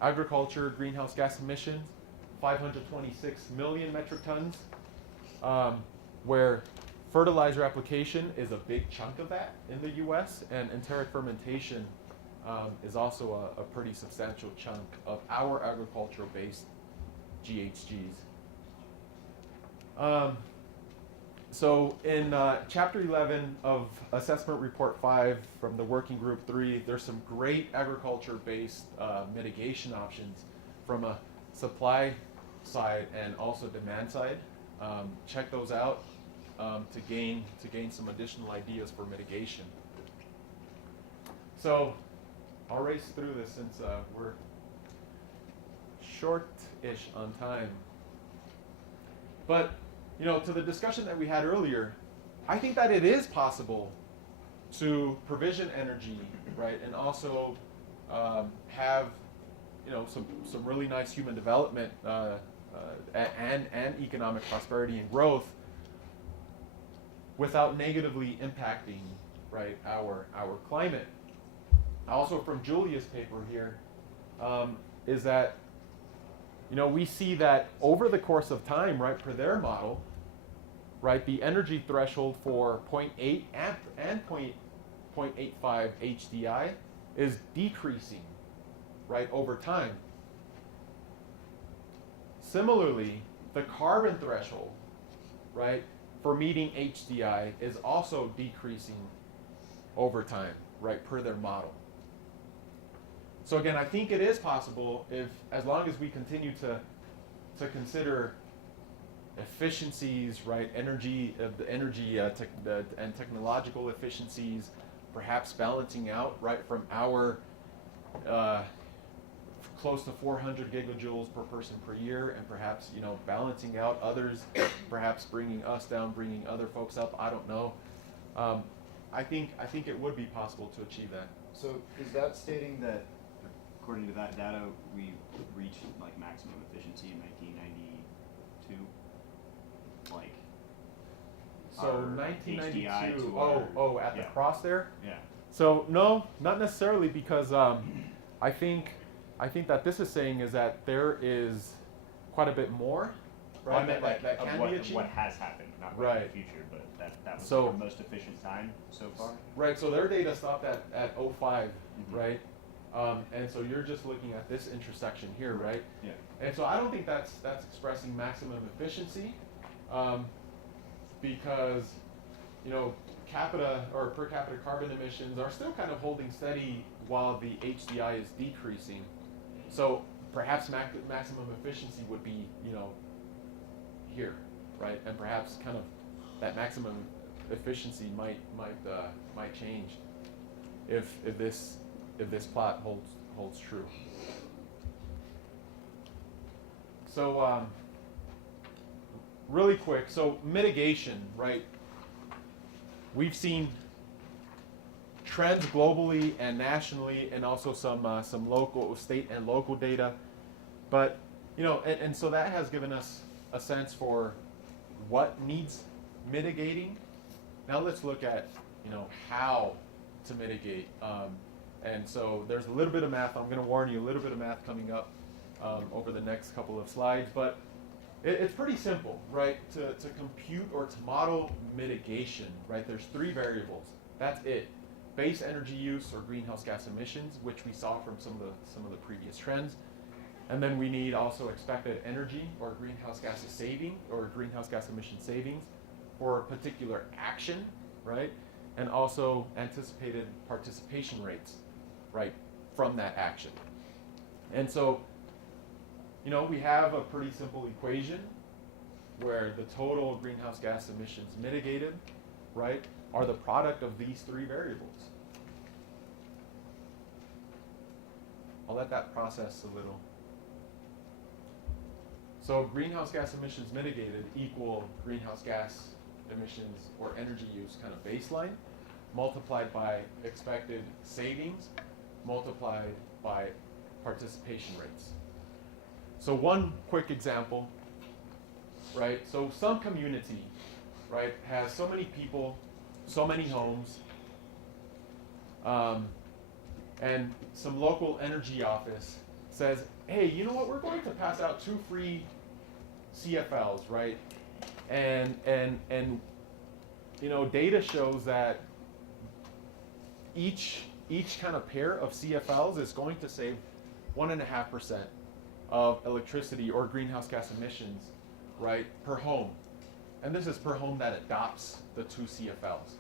agriculture greenhouse gas emissions, 526 million metric tons, where fertilizer application is a big chunk of that in the U.S., and enteric fermentation is also a pretty substantial chunk of our agricultural-based GHGs. So in Chapter 11 of Assessment Report 5 from the Working Group 3, there's some great agriculture-based mitigation options from a supply side and also demand side. Check those out to gain some additional ideas for mitigation. So I'll race through this since we're short-ish on time. But to the discussion that we had earlier, I think that it is possible to provision energy, right, and also have some really nice human development and economic prosperity and growth without negatively impacting, right, our climate. Also from Julia's paper here, is that we see that over the course of time, right, per their model, right, the energy threshold for 0.8 and 0.85 HDI is decreasing, right, over time. Similarly, the carbon threshold, right, for meeting HDI is also decreasing over time, right, per their model. So again, I think it is possible as long as we continue to consider efficiencies, right, energy and technological efficiencies, perhaps balancing out, right, from our close to 400 gigajoules per person per year, and perhaps balancing out others, perhaps bringing us down, bringing other folks up. I don't know. I think it would be possible to achieve that. So is that stating that, according to that data, we reached like maximum efficiency in 1992? Like. So our 1992. HDI to our, At the yeah. cross there. Yeah. So no, not necessarily, because I think that this is saying is that there is quite a bit more, Well, I right? meant that like can of be achieved. what has happened, not what Right. in the future, but that was So- our most efficient time so far. Right. So their data stopped at 05, Mhm. right? And so you're just looking at this intersection here, right? Yeah. And so I don't think that's expressing maximum efficiency, because capita or per capita carbon emissions are still kind of holding steady while the HDI is decreasing. So perhaps maximum efficiency would be here, right? And perhaps kind of that maximum efficiency might change if this plot holds true. So really quick, so mitigation, right? We've seen trends globally and nationally, and also some local, state and local data, but and so that has given us a sense for what needs mitigating. Now let's look at how to mitigate. And so there's a little bit of math. I'm going to warn you, a little bit of math coming up over the next couple of slides, but it's pretty simple, right? To compute or to model mitigation, right? There's three variables. That's it: base energy use or greenhouse gas emissions, which we saw from some of the previous trends, and then we need also expected energy or greenhouse gas saving or greenhouse gas emission savings for a particular action, right? And also anticipated participation rates, right, from that action. And so, we have a pretty simple equation where the total greenhouse gas emissions mitigated, right, are the product of these three variables. I'll let that process a little. So greenhouse gas emissions mitigated equal greenhouse gas emissions or energy use kind of baseline, multiplied by expected savings, multiplied by participation rates. So one quick example, right? So some community, right, has so many people, so many homes, and some local energy office says, hey, you know what, we're going to pass out 2 free CFLs, right? And data shows that each kind of pair of CFLs is going to save 1.5% of electricity or greenhouse gas emissions, right, per home. And this is per home that adopts the 2 CFLs.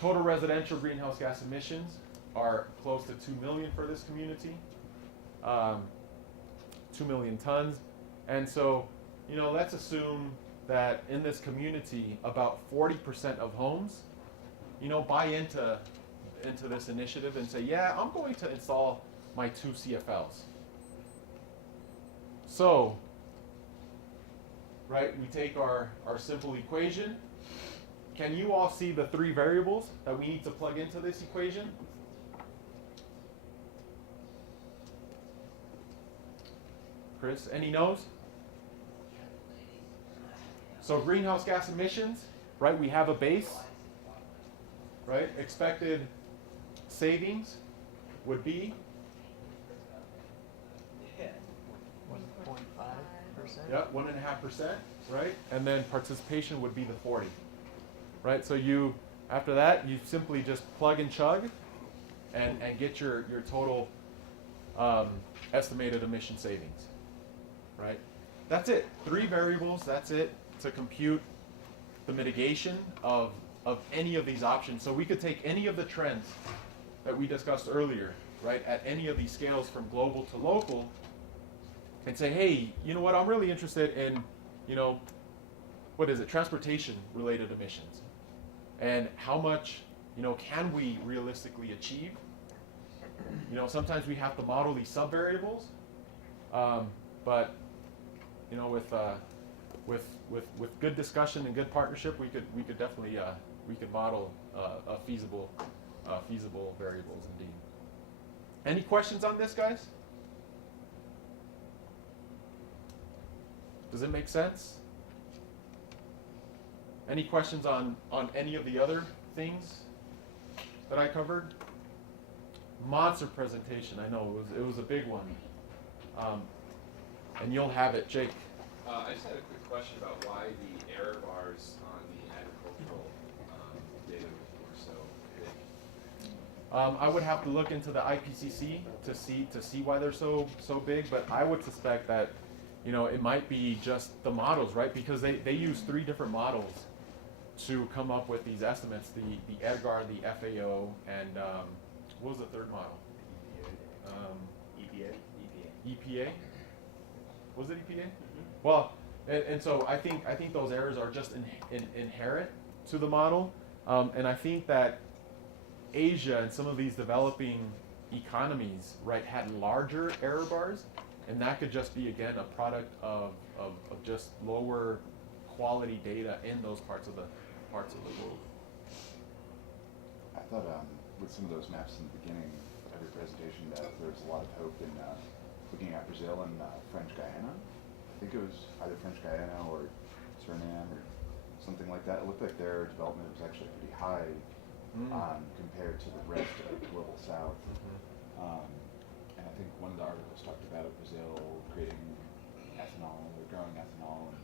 Total residential greenhouse gas emissions are close to 2 million for this community, 2 million tons. And so, let's assume that in this community, about 40% of homes, buy into this initiative and say, yeah, I'm going to install my 2 CFLs. So, right, we take our simple equation. Can you all see the 3 variables that we need to plug into this equation? Chris, any no's? So greenhouse gas emissions, right, we have a base, right? Expected savings would be Yeah, 1.5%, right? And then participation would be the 40, right? So you, after that, you simply just plug and chug and get your total estimated emission savings, right? That's it. 3 variables, that's it, to compute the mitigation of any of these options. So we could take any of the trends that we discussed earlier, right, at any of these scales from global to local, and say, hey, you know what, I'm really interested in, you know, what is it, transportation related emissions. And how much, you know, can we realistically achieve? You know, sometimes we have to model these subvariables, but, you know, with good discussion and good partnership, we could definitely we could model feasible variables indeed. Any questions on this, guys? Does it make sense? Any questions on any of the other things that I covered? Monster presentation, I know, it was a big one. And you'll have it, Jake. I just had a quick question about why the error bars on the agricultural data were so big. I would have to look into the IPCC to see why they're so big, but I would suspect that, you know, it might be just the models, right? Because they use 3 different models to come up with these estimates: the EDGAR, the FAO, and what was the third model? EPA. Was it EPA? Well, and so I think those errors are just inherent to the model, and I think that Asia and some of these developing economies, right, had larger error bars, and that could just be, again, a product of just lower quality data in those parts of the world. I thought with some of those maps in the beginning of your presentation that there was a lot of hope in looking at Brazil and French Guyana. I think it was either French Guyana or Suriname or something like that. It looked like their development was actually pretty high compared to the rest of the global south. And I think one of the articles talked about Brazil creating ethanol or growing ethanol, and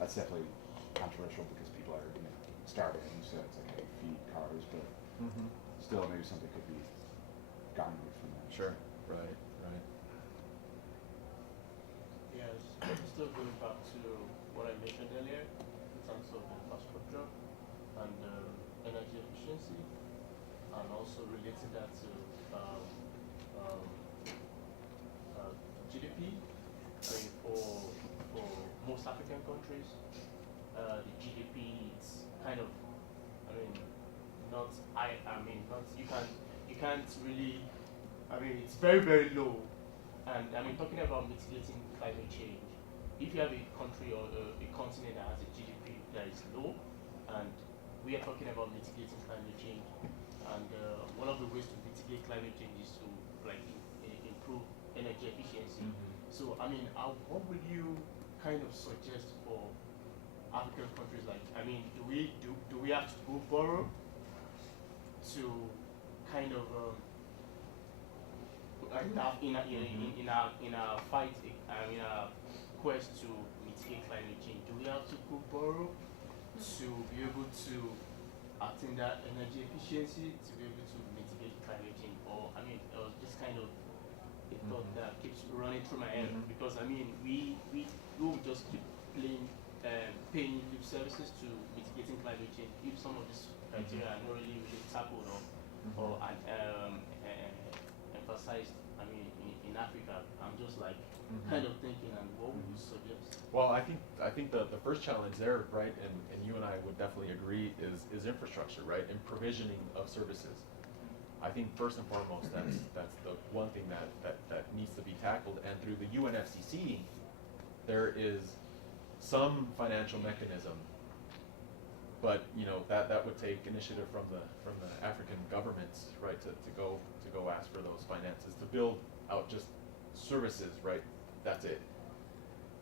that's definitely controversial because people are, you know, starving, so it's like how you feed cars, but still maybe something could be garnered from that. Sure. Right. Yes, still going back to what I mentioned earlier in terms of infrastructure and energy efficiency, and also relating that to GDP. I mean, for most African countries, the GDP is kind of, not you can't really, it's very, very low. And talking about mitigating climate change, if you have a country or a continent that has a GDP that is low, and we are talking about mitigating climate change, and one of the ways to mitigate climate change is to improve energy efficiency. So what would you kind of suggest for African countries? Like, do we have to go borrow to kind of in our fight, in our quest to mitigate climate change, do we have to go borrow to be able to attain that energy efficiency, to be able to mitigate climate change? Or just kind of a thought that keeps running through my head, because we will just keep paying lip services to mitigating climate change if some of these criteria are not really tackled or emphasized. In Africa, I'm just like kind of thinking, and what would you suggest? Well, I think the first challenge there, right, and you and I would definitely agree, is infrastructure, right, and provisioning of services. I think first and foremost, that's the one thing that needs to be tackled, and through the UNFCCC, there is some financial mechanism, but that would take initiative from the African governments, right, to go ask for those finances to build out just services, right. That's it.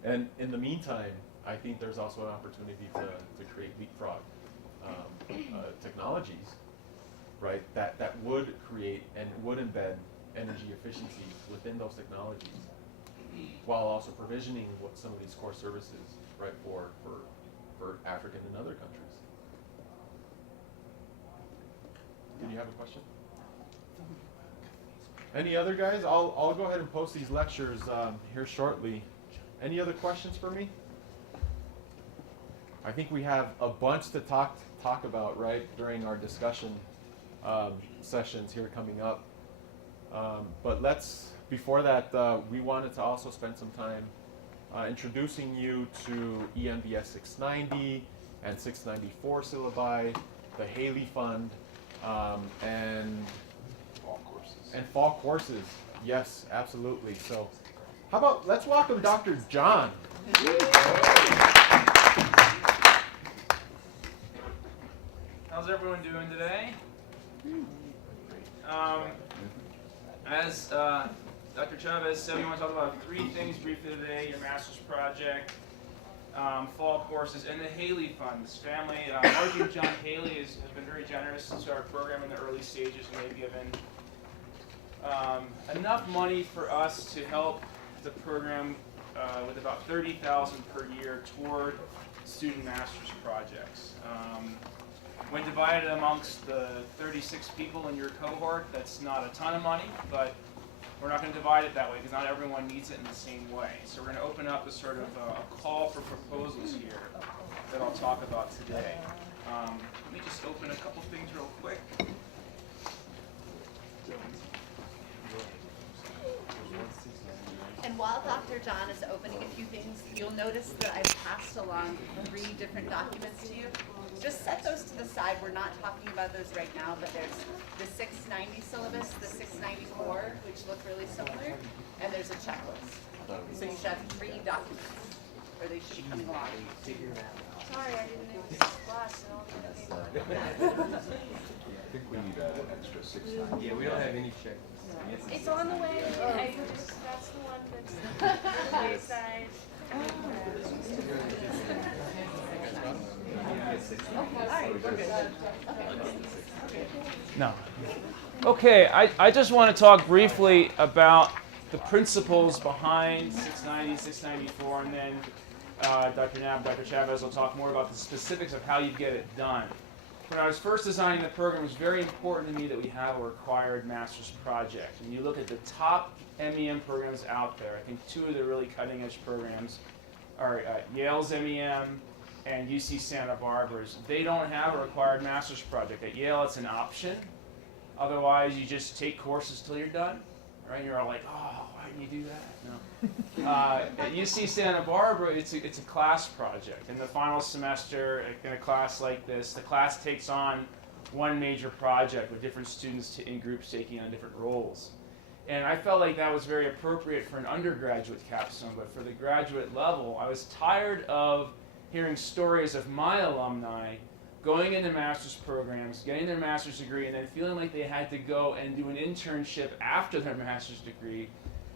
And in the meantime, I think there's also an opportunity to create leapfrog technologies, right, that would create and would embed energy efficiency within those technologies. while also provisioning what some of these core services, right, for African and other countries. Did you have a question? Any other guys? I'll go ahead and post these lectures here shortly. Any other questions for me? I think we have a bunch to talk about, right, during our discussion sessions here coming up. But before that, we wanted to also spend some time introducing you to EMBS 690 and 694 syllabi, the Haley Fund, and fall courses. Yes, absolutely. So how about let's welcome Dr. John. How's everyone doing today? As Dr. Chavez said, we want to talk about 3 things briefly today: your master's project, fall courses, and the Haley Fund. This family, Margie and John Haley, has been very generous to our program in the early stages, and they've given enough money for us to help the program with about $30,000 per year toward student master's projects. When divided amongst the 36 people in your cohort, that's not a ton of money, but we're not going to divide it that way because not everyone needs it in the same way. So we're going to open up a sort of a call for proposals here that I'll talk about today. Let me just open a couple things real quick. And while Dr. John is opening a few things, you'll notice that I've passed along 3 different documents to you. Just set those to the side. We're not talking about those right now, but there's the 690 syllabus, the 694, which look really similar, and there's a checklist. So you should have 3 documents, or they should be coming along. Sorry, I didn't know this was class, and all the paper. I think we need an extra 690. Yeah, we don't have any checklists. It's on the way. That's the one that's the way side. No. Okay, I just want to talk briefly about the principles behind 690, 694, and then Dr. Knapp, Dr. Chavez will talk more about the specifics of how you get it done. When I was first designing the program, it was very important to me that we have a required master's project. And you look at the top MEM programs out there, I think 2 of the really cutting edge programs are Yale's MEM and UC Santa Barbara's. They don't have a required master's project. At Yale, it's an option. Otherwise, you just take courses till you're done, right? You're all like, oh, why didn't you do that? No. At UC Santa Barbara, it's a class project. In the final semester, in a class like this, the class takes on one major project with different students in groups taking on different roles. And I felt like that was very appropriate for an undergraduate capstone, but for the graduate level, I was tired of hearing stories of my alumni going into master's programs, getting their master's degree, and then feeling like they had to go and do an internship after their master's degree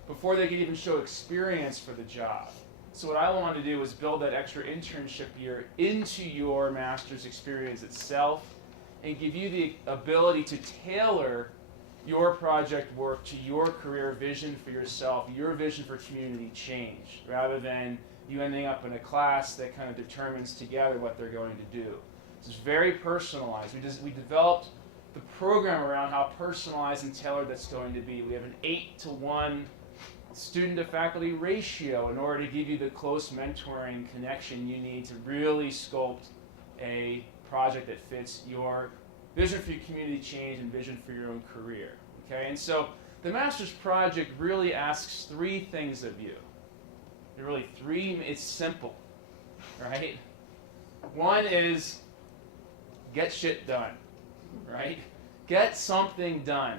before they could even show experience for the job. So what I wanted to do was build that extra internship year into your master's experience itself and give you the ability to tailor your project work to your career vision for yourself, your vision for community change, rather than you ending up in a class that kind of determines together what they're going to do. It's very personalized. We developed the program around how personalized and tailored that's going to be. We have an 8-to-1 student to faculty ratio in order to give you the close mentoring connection you need to really sculpt a project that fits your vision for your community change and vision for your own career. Okay, and so the master's project really asks 3 things of you. There are really 3. It's simple, right? One is get shit done, right? Get something done.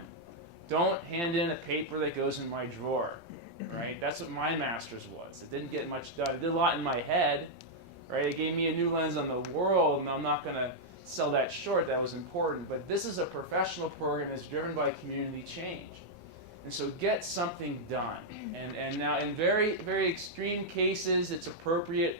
Don't hand in a paper that goes in my drawer, right? That's what my master's was. It didn't get much done. It did a lot in my head, right? It gave me a new lens on the world, and I'm not going to sell that short. That was important. But this is a professional program that's driven by community change. And so get something done. And now in very, very extreme cases, it's appropriate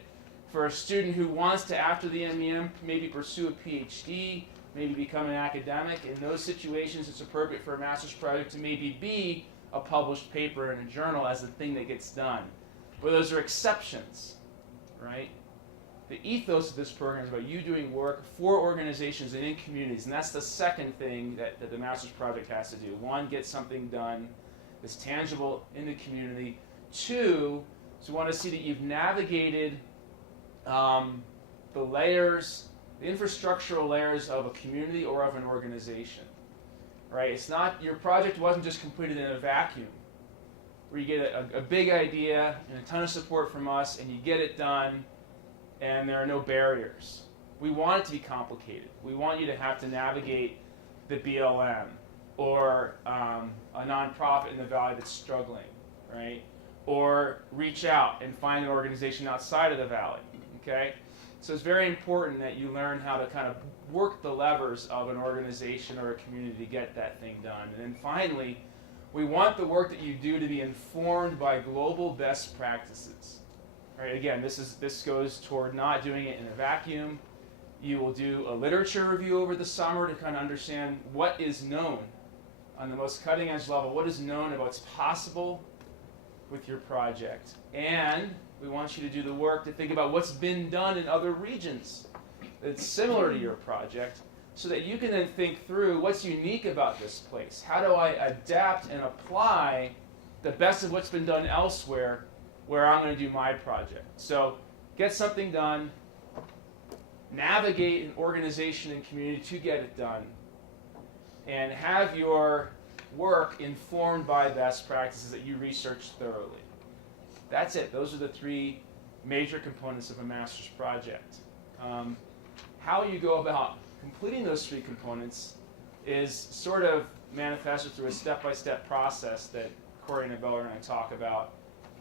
for a student who wants to, after the MEM, maybe pursue a PhD, maybe become an academic. In those situations, it's appropriate for a master's project to maybe be a published paper in a journal as the thing that gets done. But those are exceptions, right? The ethos of this program is about you doing work for organizations and in communities, and that's the second thing that the Master's Project has to do. One, get something done that's tangible in the community. Two, so we want to see that you've navigated the layers, the infrastructural layers of a community or of an organization, right? It's not, your project wasn't just completed in a vacuum, where you get a big idea and a ton of support from us, and you get it done, and there are no barriers. We want it to be complicated. We want you to have to navigate the BLM or a nonprofit in the valley that's struggling, right? Or reach out and find an organization outside of the valley, okay? So it's very important that you learn how to kind of work the levers of an organization or a community to get that thing done. And then finally, we want the work that you do to be informed by global best practices. Right, again, this goes toward not doing it in a vacuum. You will do a literature review over the summer to kind of understand what is known on the most cutting edge level, what is known about what's possible with your project. And we want you to do the work to think about what's been done in other regions that's similar to your project, so that you can then think through what's unique about this place. How do I adapt and apply the best of what's been done elsewhere where I'm going to do my project? So get something done, navigate an organization and community to get it done, and have your work informed by best practices that you research thoroughly. That's it. Those are the three major components of a master's project. How you go about completing those three components is sort of manifested through a step-by-step process that Corey and Abel are going to talk about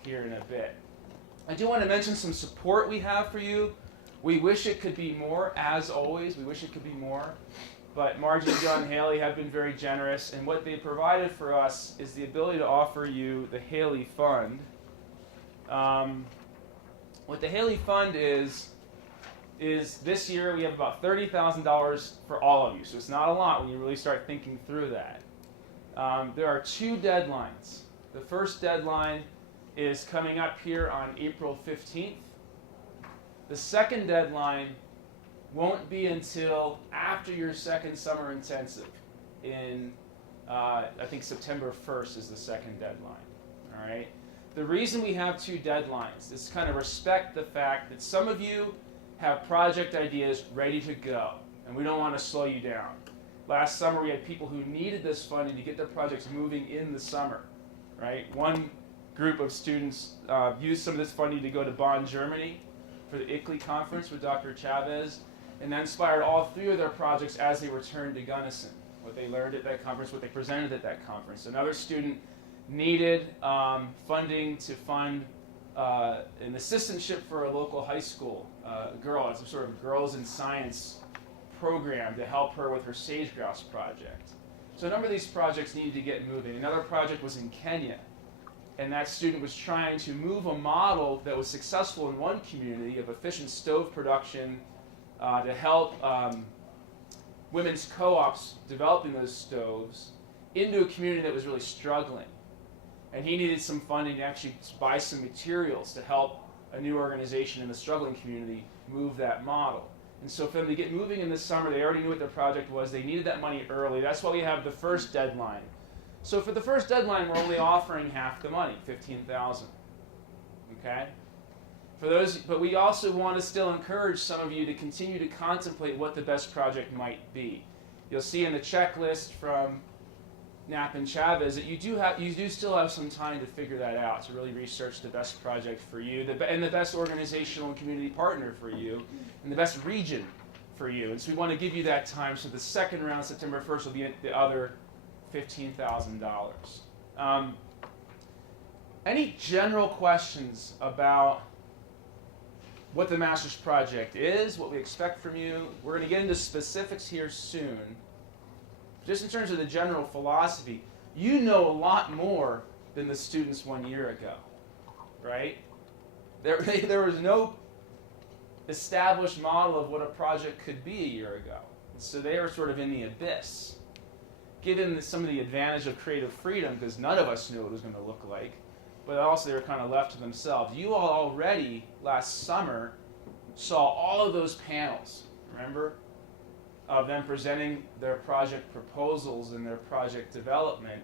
here in a bit. I do want to mention some support we have for you. We wish it could be more, as always. We wish it could be more. But Margie, John, and Haley have been very generous, and what they provided for us is the ability to offer you the Haley Fund. What the Haley Fund is this year we have about $30,000 for all of you. So it's not a lot when you really start thinking through that. There are two deadlines. The first deadline is coming up here on April 15th. The second deadline won't be until after your second summer intensive. In, I think September 1st is the second deadline. All right. The reason we have two deadlines is to kind of respect the fact that some of you have project ideas ready to go, and we don't want to slow you down. Last summer we had people who needed this funding to get their projects moving in the summer, right? One group of students used some of this funding to go to Bonn, Germany for the ICLEI conference with Dr. Chavez, and that inspired all three of their projects as they returned to Gunnison. What they learned at that conference, what they presented at that conference. Another student needed funding to fund an assistantship for a local high school girl. It's a sort of girls in science program to help her with her sage grouse project. So a number of these projects needed to get moving. Another project was in Kenya, and that student was trying to move a model that was successful in one community of efficient stove production to help women's co-ops developing those stoves into a community that was really struggling. And he needed some funding to actually buy some materials to help a new organization in the struggling community move that model. And so for them to get moving in the summer, they already knew what their project was. They needed that money early. That's why we have the first deadline. So for the first deadline, we're only offering half the money, $15,000. Okay? For those, but we also want to still encourage some of you to continue to contemplate what the best project might be. You'll see in the checklist from Knapp and Chavez that you do still have some time to figure that out, to really research the best project for you, and the best organizational and community partner for you, and the best region for you. And so we want to give you that time. So the second round, September 1st, will be the other $15,000. Any general questions about what the master's project is, what we expect from you? We're going to get into specifics here soon. Just in terms of the general philosophy, you know a lot more than the students 1 year ago, right? There was no established model of what a project could be a year ago. So they were sort of in the abyss. given some of the advantage of creative freedom, because none of us knew what it was going to look like, but also they were kind of left to themselves. You all already last summer saw all of those panels, remember, of them presenting their project proposals and their project development.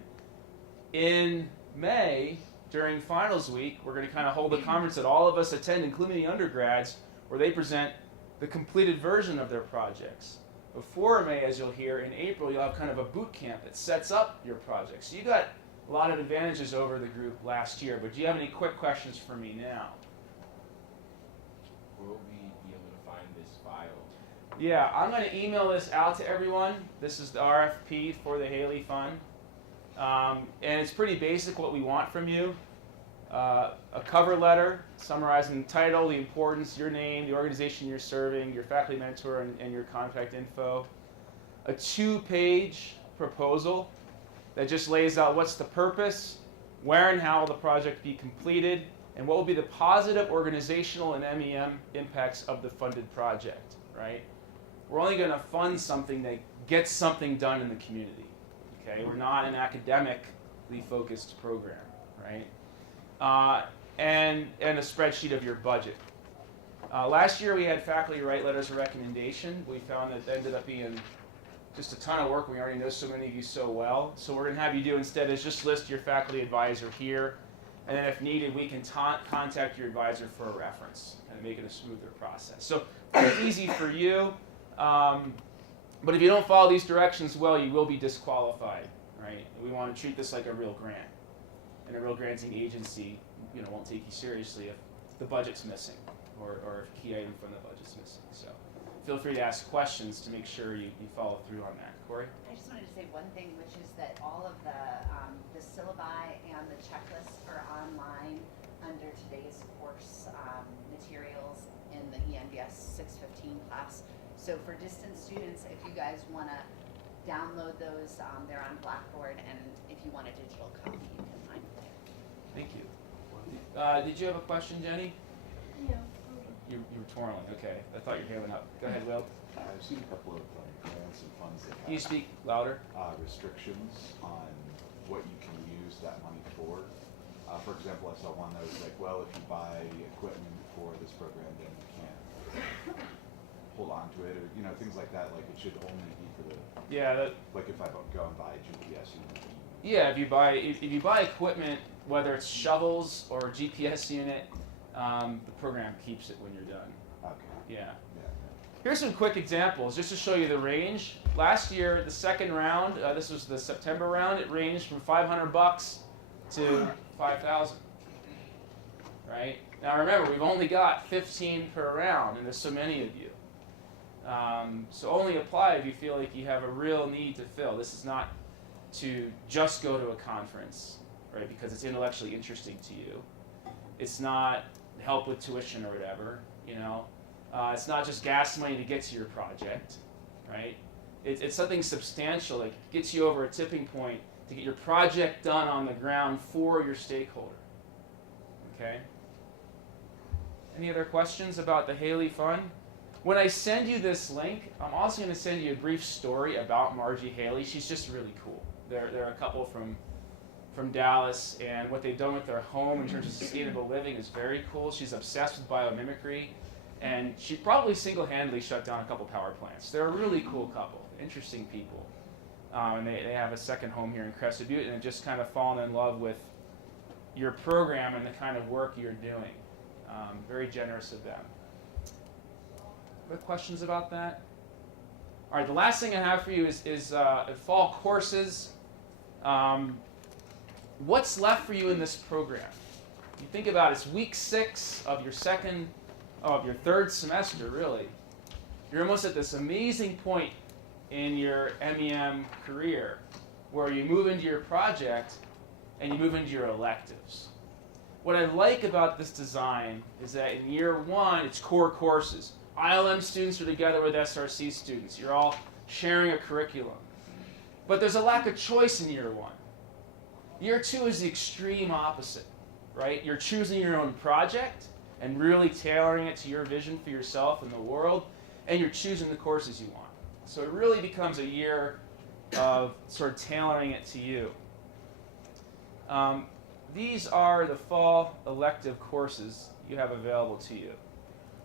In May, during finals week, we're going to kind of hold a conference that all of us attend, including the undergrads, where they present the completed version of their projects. Before May, as you'll hear, in April, you'll have kind of a boot camp that sets up your projects. So you got a lot of advantages over the group last year, but do you have any quick questions for me now? Will we be able to find this file? Yeah, I'm going to email this out to everyone. This is the RFP for the Haley Fund. And it's pretty basic what we want from you. A cover letter summarizing the title, the importance, your name, the organization you're serving, your faculty mentor, and your contact info. A 2-page proposal that just lays out what's the purpose, where and how will the project be completed, and what will be the positive organizational and MEM impacts of the funded project, right? We're only going to fund something that gets something done in the community, okay? We're not an academically focused program, right? And a spreadsheet of your budget. Last year we had faculty write letters of recommendation. We found that it ended up being just a ton of work. We already know so many of you so well. So what we're going to have you do instead is just list your faculty advisor here. And then if needed, we can contact your advisor for a reference and make it a smoother process. So it's easy for you. But if you don't follow these directions well, you will be disqualified, right? We want to treat this like a real grant. And a real granting agency, won't take you seriously if the budget's missing or if a key item from the budget's missing. So feel free to ask questions to make sure you follow through on that. Corey? I just wanted to say one thing, which is that all of the syllabi and the checklists are online under today's course materials in the ENBS 615 class. So for distance students, if you guys want to download those, they're on Blackboard, and if you want a digital copy, you can find it there. Thank you. Did you have a question, Jenny? No. You were twirling. Okay. I thought you were hand up. Go ahead, Will. I've seen a couple of grants and funds that Can you have speak louder? restrictions on what you can use that money for. For example, I saw one that was like, well, if you buy equipment for this program, then you can't hold on to it, or things like that. Like it should only be for the like if I go and buy a GPS unit. Yeah, if you buy equipment, whether it's shovels or a GPS unit, the program keeps it when you're done. Okay. Yeah. Here's some quick examples, just to show you the range. Last year, the second round, this was the September round, it ranged from $500 to $5,000. Right? Now remember, we've only got 15 per round, and there's so many of you. So only apply if you feel like you have a real need to fill. This is not to just go to a conference, right? Because it's intellectually interesting to you. It's not help with tuition or whatever, It's not just gas money to get to your project, right? It's something substantial that gets you over a tipping point to get your project done on the ground for your stakeholder. Okay? Any other questions about the Haley Fund? When I send you this link, I'm also going to send you a brief story about Margie Haley. She's just really cool. They're a couple from Dallas, and what they've done with their home in terms of sustainable living is very cool. She's obsessed with biomimicry, and she probably single-handedly shut down a couple power plants. They're a really cool couple, interesting people. And they have a second home here in Crested Butte, and have just kind of fallen in love with your program and the kind of work you're doing. Very generous of them. Other questions about that? All right, the last thing I have for you is fall courses. What's left for you in this program? You think about it, it's week 6 of your third semester, really. You're almost at this amazing point in your MEM career where you move into your project and you move into your electives. What I like about this design is that in year 1, it's core courses. ILM students are together with SRC students. You're all sharing a curriculum. But there's a lack of choice in year 1. Year 2 is the extreme opposite, right? You're choosing your own project and really tailoring it to your vision for yourself and the world, and you're choosing the courses you want. So it really becomes a year of sort of tailoring it to you. These are the fall elective courses you have available to you.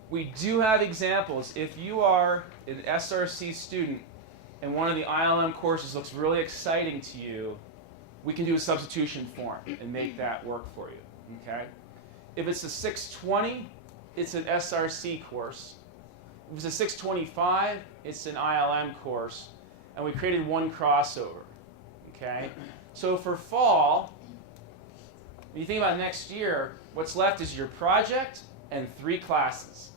We do have examples. If you are an SRC student and one of the ILM courses looks really exciting to you, we can do a substitution form and make that work for you. Okay? If it's a 620, it's an SRC course. If it's a 625, it's an ILM course. And we created one crossover. Okay? So for fall, when you think about next year, what's left is your project and 3 classes.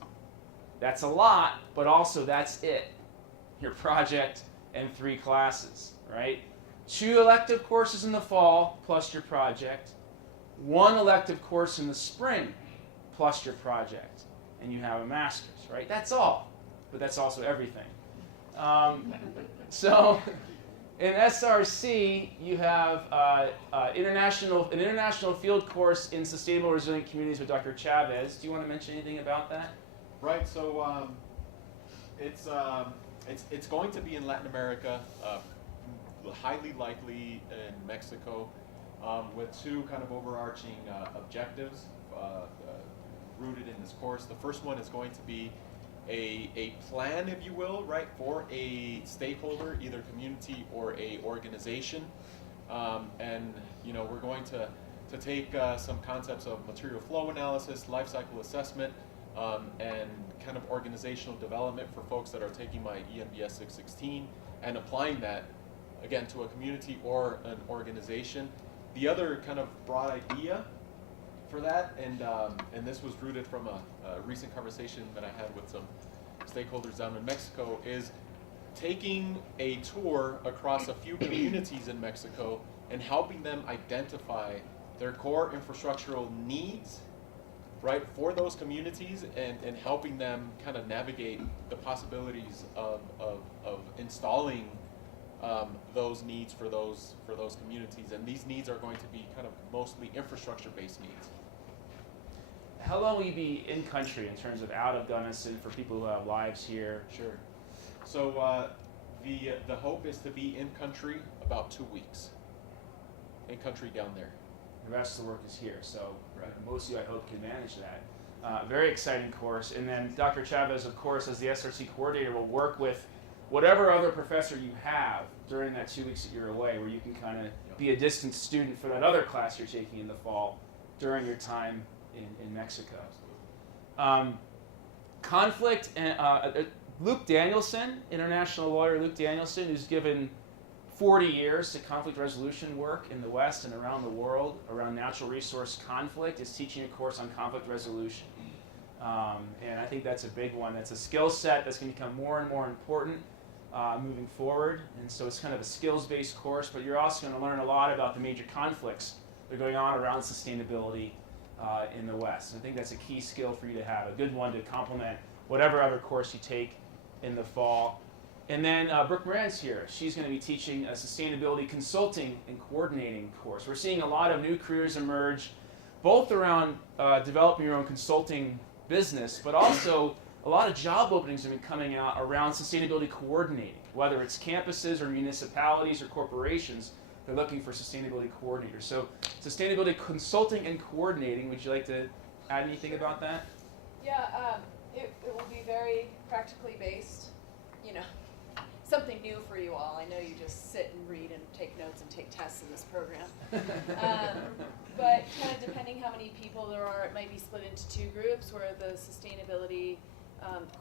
That's a lot, but also that's it. Your project and 3 classes, right? 2 elective courses in the fall plus your project. 1 elective course in the spring plus your project. And you have a master's, right? That's all. But that's also everything. So in SRC, you have an international field course in sustainable resilient communities with Dr. Chavez. Do you want to mention anything about that? Right. So it's going to be in Latin America, highly likely in Mexico, with 2 kind of overarching objectives rooted in this course. The first one is going to be a plan, if you will, right, for a stakeholder, either community or a organization, and we're going to take some concepts of material flow analysis, life cycle assessment, and kind of organizational development for folks that are taking my EMBS 616 and applying that again to a community or an organization. The other kind of broad idea for that, and this was rooted from a recent conversation that I had with some stakeholders down in Mexico, is taking a tour across a few communities in Mexico and helping them identify their core infrastructural needs, right, for those communities, and helping them kind of navigate the possibilities of installing those needs for those communities. And these needs are going to be kind of mostly infrastructure-based needs. How long will you be in country in terms of out of Gunnison for people who have lives here? Sure. So the hope is to be in country about 2 weeks. In country down there. The rest of the work is here, so right. Most of you, I hope, can manage that. Very exciting course. And then Dr. Chavez, of course, as the SRC coordinator, will work with whatever other professor you have during that 2 weeks that you're away, where you can kind of be a distant student for that other class you're taking in the fall during your time in Mexico. Conflict, and Luke Danielson, international lawyer Luke Danielson, who's given 40 years to conflict resolution work in the West and around the world around natural resource conflict, is teaching a course on conflict resolution. And I think that's a big one. That's a skill set that's going to become more and more important moving forward. And so it's kind of a skills-based course, but you're also going to learn a lot about the major conflicts that are going on around sustainability in the West. And I think that's a key skill for you to have, a good one to complement whatever other course you take in the fall. And then Brooke Moran's here. She's going to be teaching a sustainability consulting and coordinating course. We're seeing a lot of new careers emerge, both around developing your own consulting business, but also a lot of job openings have been coming out around sustainability coordinating, whether it's campuses or municipalities or corporations. They're looking for sustainability coordinators. So sustainability consulting and coordinating, would you like to add anything about that? Yeah, it will be very practically based, something new for you all. I know you just sit and read and take notes and take tests in this program. But kind of depending how many people there are, it might be split into 2 groups, where the sustainability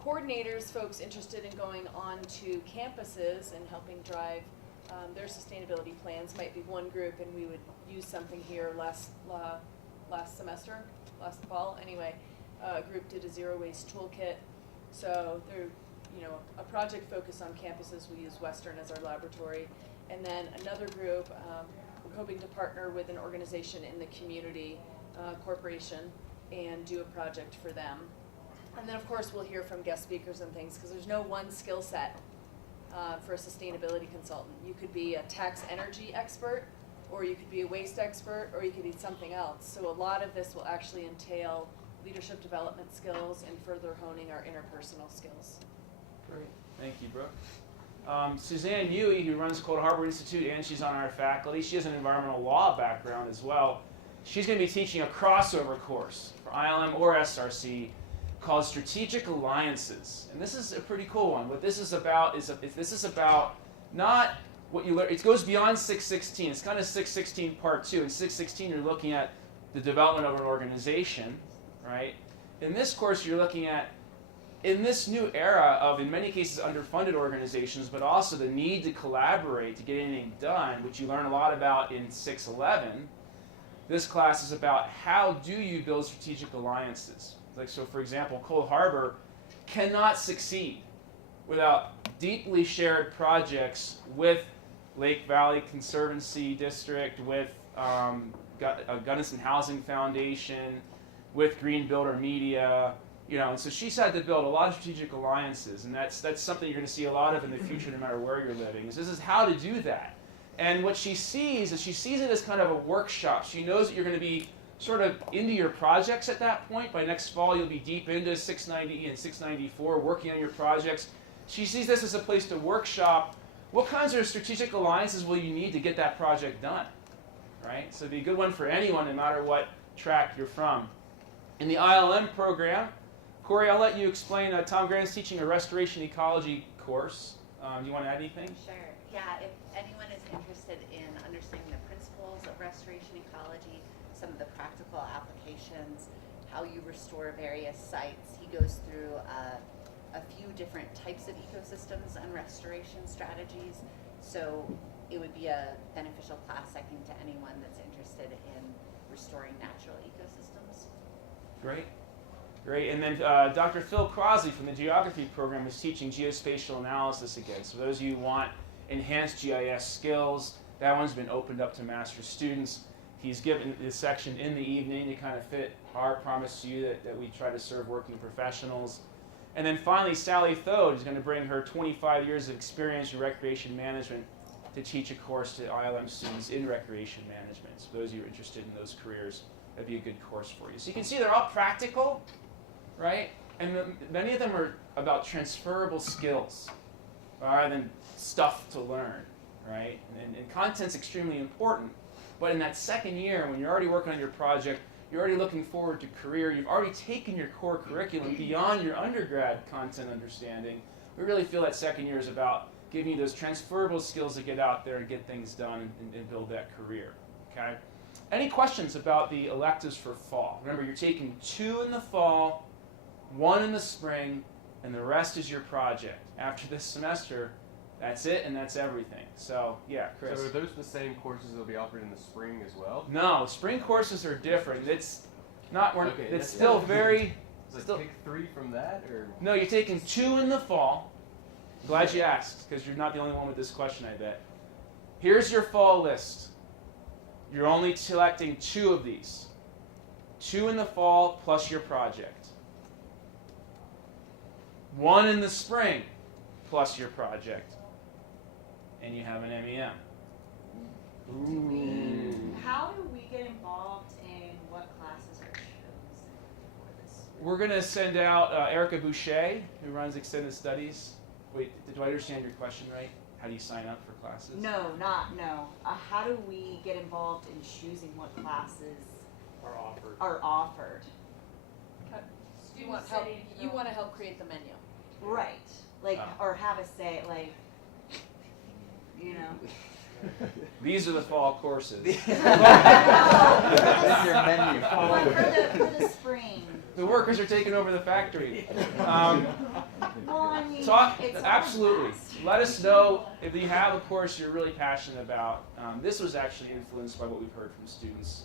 coordinators, folks interested in going on to campuses and helping drive their sustainability plans, might be one group, and we would use something here last fall anyway. A group did a zero waste toolkit. So they're, a project focused on campuses. We use Western as our laboratory. And then another group, we're hoping to partner with an organization in the community, corporation, and do a project for them. And then of course we'll hear from guest speakers and things, because there's no one skill set for a sustainability consultant. You could be a tax energy expert, or you could be a waste expert, or you could be something else. So a lot of this will actually entail leadership development skills and further honing our interpersonal skills. Great. Thank you, Brooke. Suzanne Yui, who runs Cold Harbor Institute, and she's on our faculty. She has an environmental law background as well. She's going to be teaching a crossover course for ILM or SRC called Strategic Alliances. And this is a pretty cool one. What this is about is this is about not what you learn. It goes beyond 616. It's kind of 616 part 2. In 616, you're looking at the development of an organization, right? In this course, you're looking at, in this new era of, in many cases, underfunded organizations, but also the need to collaborate to get anything done, which you learn a lot about in 611, this class is about how do you build strategic alliances. Like, so for example, Cold Harbor cannot succeed without deeply shared projects with Lake Valley Conservancy District, with Gunnison Housing Foundation, with Green Builder Media, and so she's had to build a lot of strategic alliances, and that's something you're going to see a lot of in the future, no matter where you're living. This is how to do that, and what she sees it as kind of a workshop. She knows that you're going to be sort of into your projects at that point. By next fall, you'll be deep into 690 and 694, working on your projects. She sees this as a place to workshop what kinds of strategic alliances will you need to get that project done, right? So it'd be a good one for anyone, no matter what track you're from. In the ILM program, Corey, I'll let you explain. Tom Grant's teaching a restoration ecology course. Do you want to add anything? Sure. Yeah, if anyone is interested in understanding the principles of restoration ecology, some of the practical applications, how you restore various sites, he goes through a few different types of ecosystems and restoration strategies. So it would be a beneficial class, I think, to anyone that's interested in restoring natural ecosystems. Great. Great. And then Dr. Phil Crosley from the geography program is teaching geospatial analysis again. So those of you who want enhanced GIS skills, that one's been opened up to master students. He's given this section in the evening to kind of fit our promise to you that we try to serve working professionals. And then finally, Sally Thode is going to bring her 25 years of experience in recreation management to teach a course to ILM students in recreation management. So those of you who are interested in those careers, that'd be a good course for you. So you can see they're all practical, right? And many of them are about transferable skills rather than stuff to learn, right? And content's extremely important. But in that second year, when you're already working on your project, you're already looking forward to career, you've already taken your core curriculum beyond your undergrad content understanding, we really feel that second year is about giving you those transferable skills to get out there and get things done and build that career, okay? Any questions about the electives for fall? Remember, you're taking 2 in the fall, 1 in the spring, and the rest is your project. After this semester, that's it and that's everything. So, yeah, Chris. So are those the same courses that will be offered in the spring as well? No, spring courses are different. It's not. Okay, it's still very. It's like pick 3 from that, or no, you're taking 2 in the fall. Glad you asked, because you're not the only one with this question, I bet. Here's your fall list. You're only selecting 2 of these. 2 in the fall plus your project. 1 in the spring plus your project. And you have an MEM. How do we get involved in what classes are chosen for this? We're going to send out Erica Boucher, who runs Extended Studies. Wait, did I understand your question right? How do you sign up for classes? No. How do we get involved in choosing what classes are offered? You want to help create the menu. Right. Or have a say, These are the fall courses. This is your menu. For the spring. The workers are taking over the factory. Absolutely. Let us know if you have a course you're really passionate about. This was actually influenced by what we've heard from students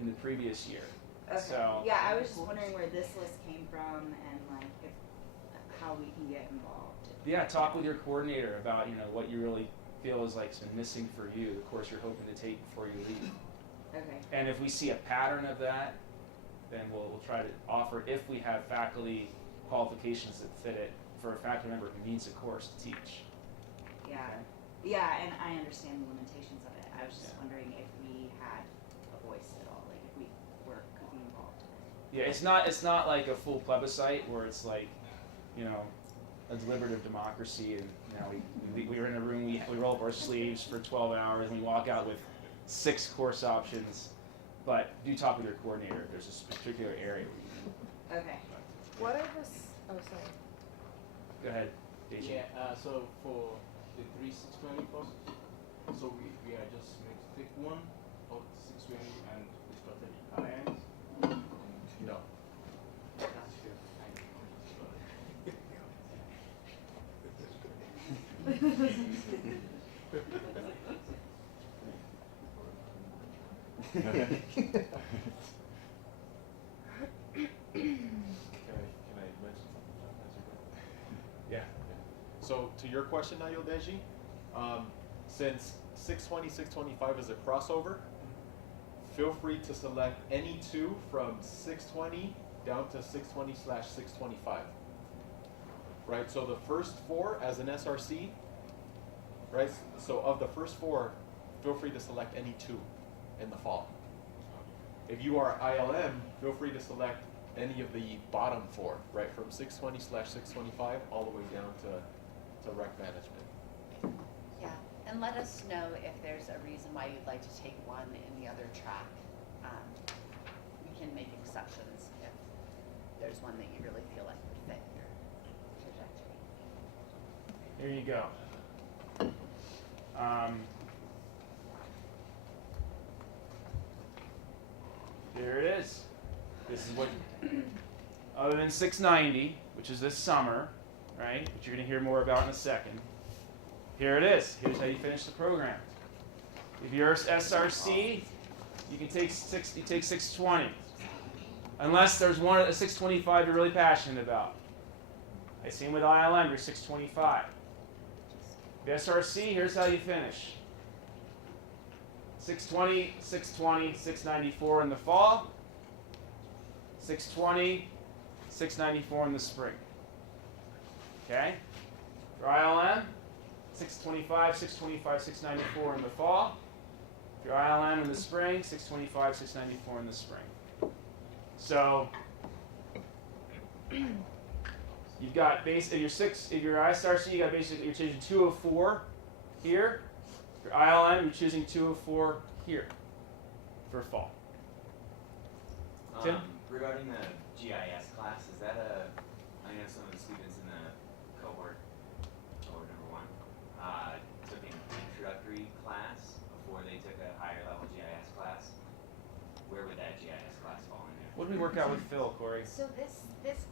in the previous year. Okay. So, yeah, I was just wondering where this list came from and how we can get involved. Yeah, talk with your coordinator about what you really feel is has been missing for you, the course you're hoping to take before you leave. Okay. And if we see a pattern of that, then we'll try to offer, if we have faculty qualifications that fit it, for a faculty member who needs a course to teach. Yeah. Yeah, and I understand the limitations of it. I was just wondering if we had a voice at all, if we could be involved in it. Yeah, it's not like a full plebiscite where it's a deliberative democracy, and we were in a room, we roll up our sleeves for 12 hours, and we walk out with 6 course options. But do talk with your coordinator if there's a particular area where you Okay. What are this? Oh, sorry. go ahead, Deji. Yeah, so for the 3 620 courses, so we are just going to take one of 620 and the strategic alliance. No. Can I mention something, John, as you're going? Yeah. So to your question now, Yodeji, since 620, 625 is a crossover, feel free to select any two from 620 down to 620/625. Right, so the first 4 as an SRC, right, so of the first 4, feel free to select any 2 in the fall. If you are ILM, feel free to select any of the bottom 4, right, from 620/625 all the way down to rec management. Yeah, and let us know if there's a reason why you'd like to take one in the other track. We can make exceptions if there's one that you really feel like would fit your trajectory. Here you go. Here it is. This is what, other than 690, which is this summer, right, which you're going to hear more about in a second, here it is. Here's how you finish the program. If you're SRC, you can take 620. Unless there's one at 625 you're really passionate about. Same with ILM, you're 625. The SRC, here's how you finish. 620, 620, 694 in the fall. 620, 694 in the spring. Okay? For ILM, 625, 625, 694 in the fall. For ILM in the spring, 625, 694 in the spring. So you've got if you're ISRC, you got basically you're choosing 204 here. For ILM, you're choosing 204 here for fall. Tim? Regarding the GIS class, is that I know some of the students in the cohort number 1, took an introductory class before they took a higher level GIS class. Where would that GIS class fall in there? What did we work out with Phil, Corey? So this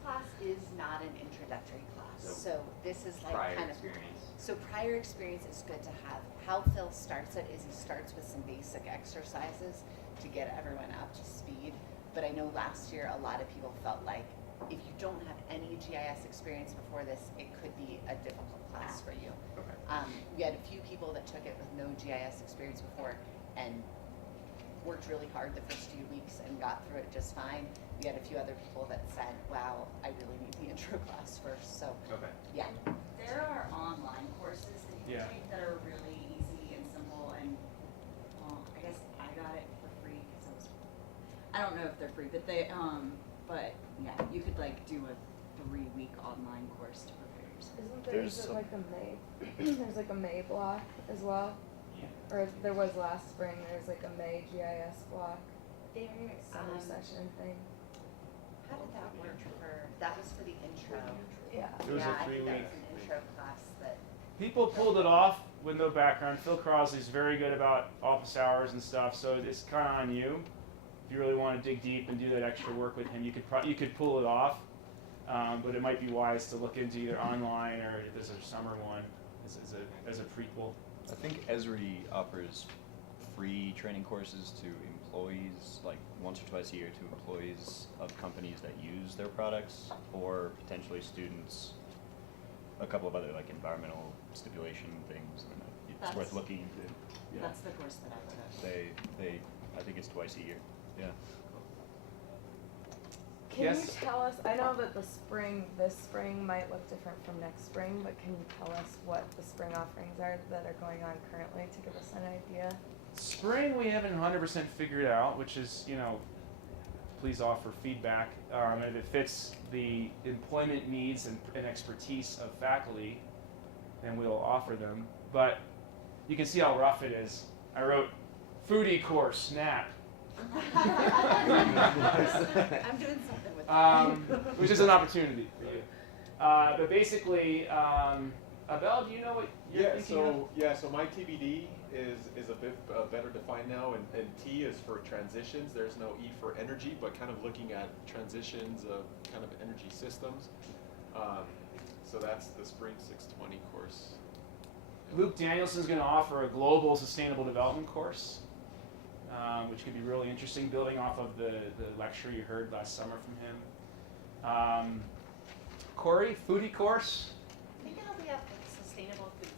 class is not an introductory class. So this is like prior kind of experience. So prior experience is good to have. How Phil starts it is he starts with some basic exercises to get everyone up to speed. But I know last year a lot of people felt like if you don't have any GIS experience before this, it could be a difficult class for you. Okay. We had a few people that took it with no GIS experience before and worked really hard the first few weeks and got through it just fine. We had a few other people that said, wow, I really need the intro class first. So yeah. There are online courses that you can take that are really easy and simple, and I guess I got it for free because I don't know if they're free, but but yeah, you could like do a 3-week online course to prepare yourself. Is it like a May? There's like a May block as well. Yeah. Or there was last spring. There's like a May GIS block. Summer session thing. How did that work that was for the intro. Yeah. It was a I think 3-week. that was an intro class that. People pulled it off with no background. Phil Crosley's very good about office hours and stuff, so it's kind of on you. If you really want to dig deep and do that extra work with him, you could pull it off, but it might be wise to look into either online or if there's a summer one as a prequel. I think Esri offers free training courses to employees, like once or twice a year to employees of companies that use their products, or potentially students. A couple of other like environmental stipulation things. It's worth looking into. Yeah. That's the course that I took. I think it's twice a year. Yeah. Can you tell us, I know that this spring might look different from next spring, but can you tell us what the spring offerings are that are going on currently to give us an idea? Spring we haven't 100% figured out, which is, please offer feedback. And if it fits the employment needs and expertise of faculty, then we'll offer them. But you can see how rough it is. I wrote foodie course, snap. I'm doing something with that. Which is an opportunity for you. But basically, Abel, do you know what you're thinking of? So my TBD is a bit better defined now, and T is for transitions. There's no E for energy, but kind of looking at transitions of kind of energy systems. So that's the Spring 620 course. Luke Danielson's going to offer a global sustainable development course, which could be really interesting, building off of the lecture you heard last summer from him. Corey, foodie course. I think it'll be a sustainable food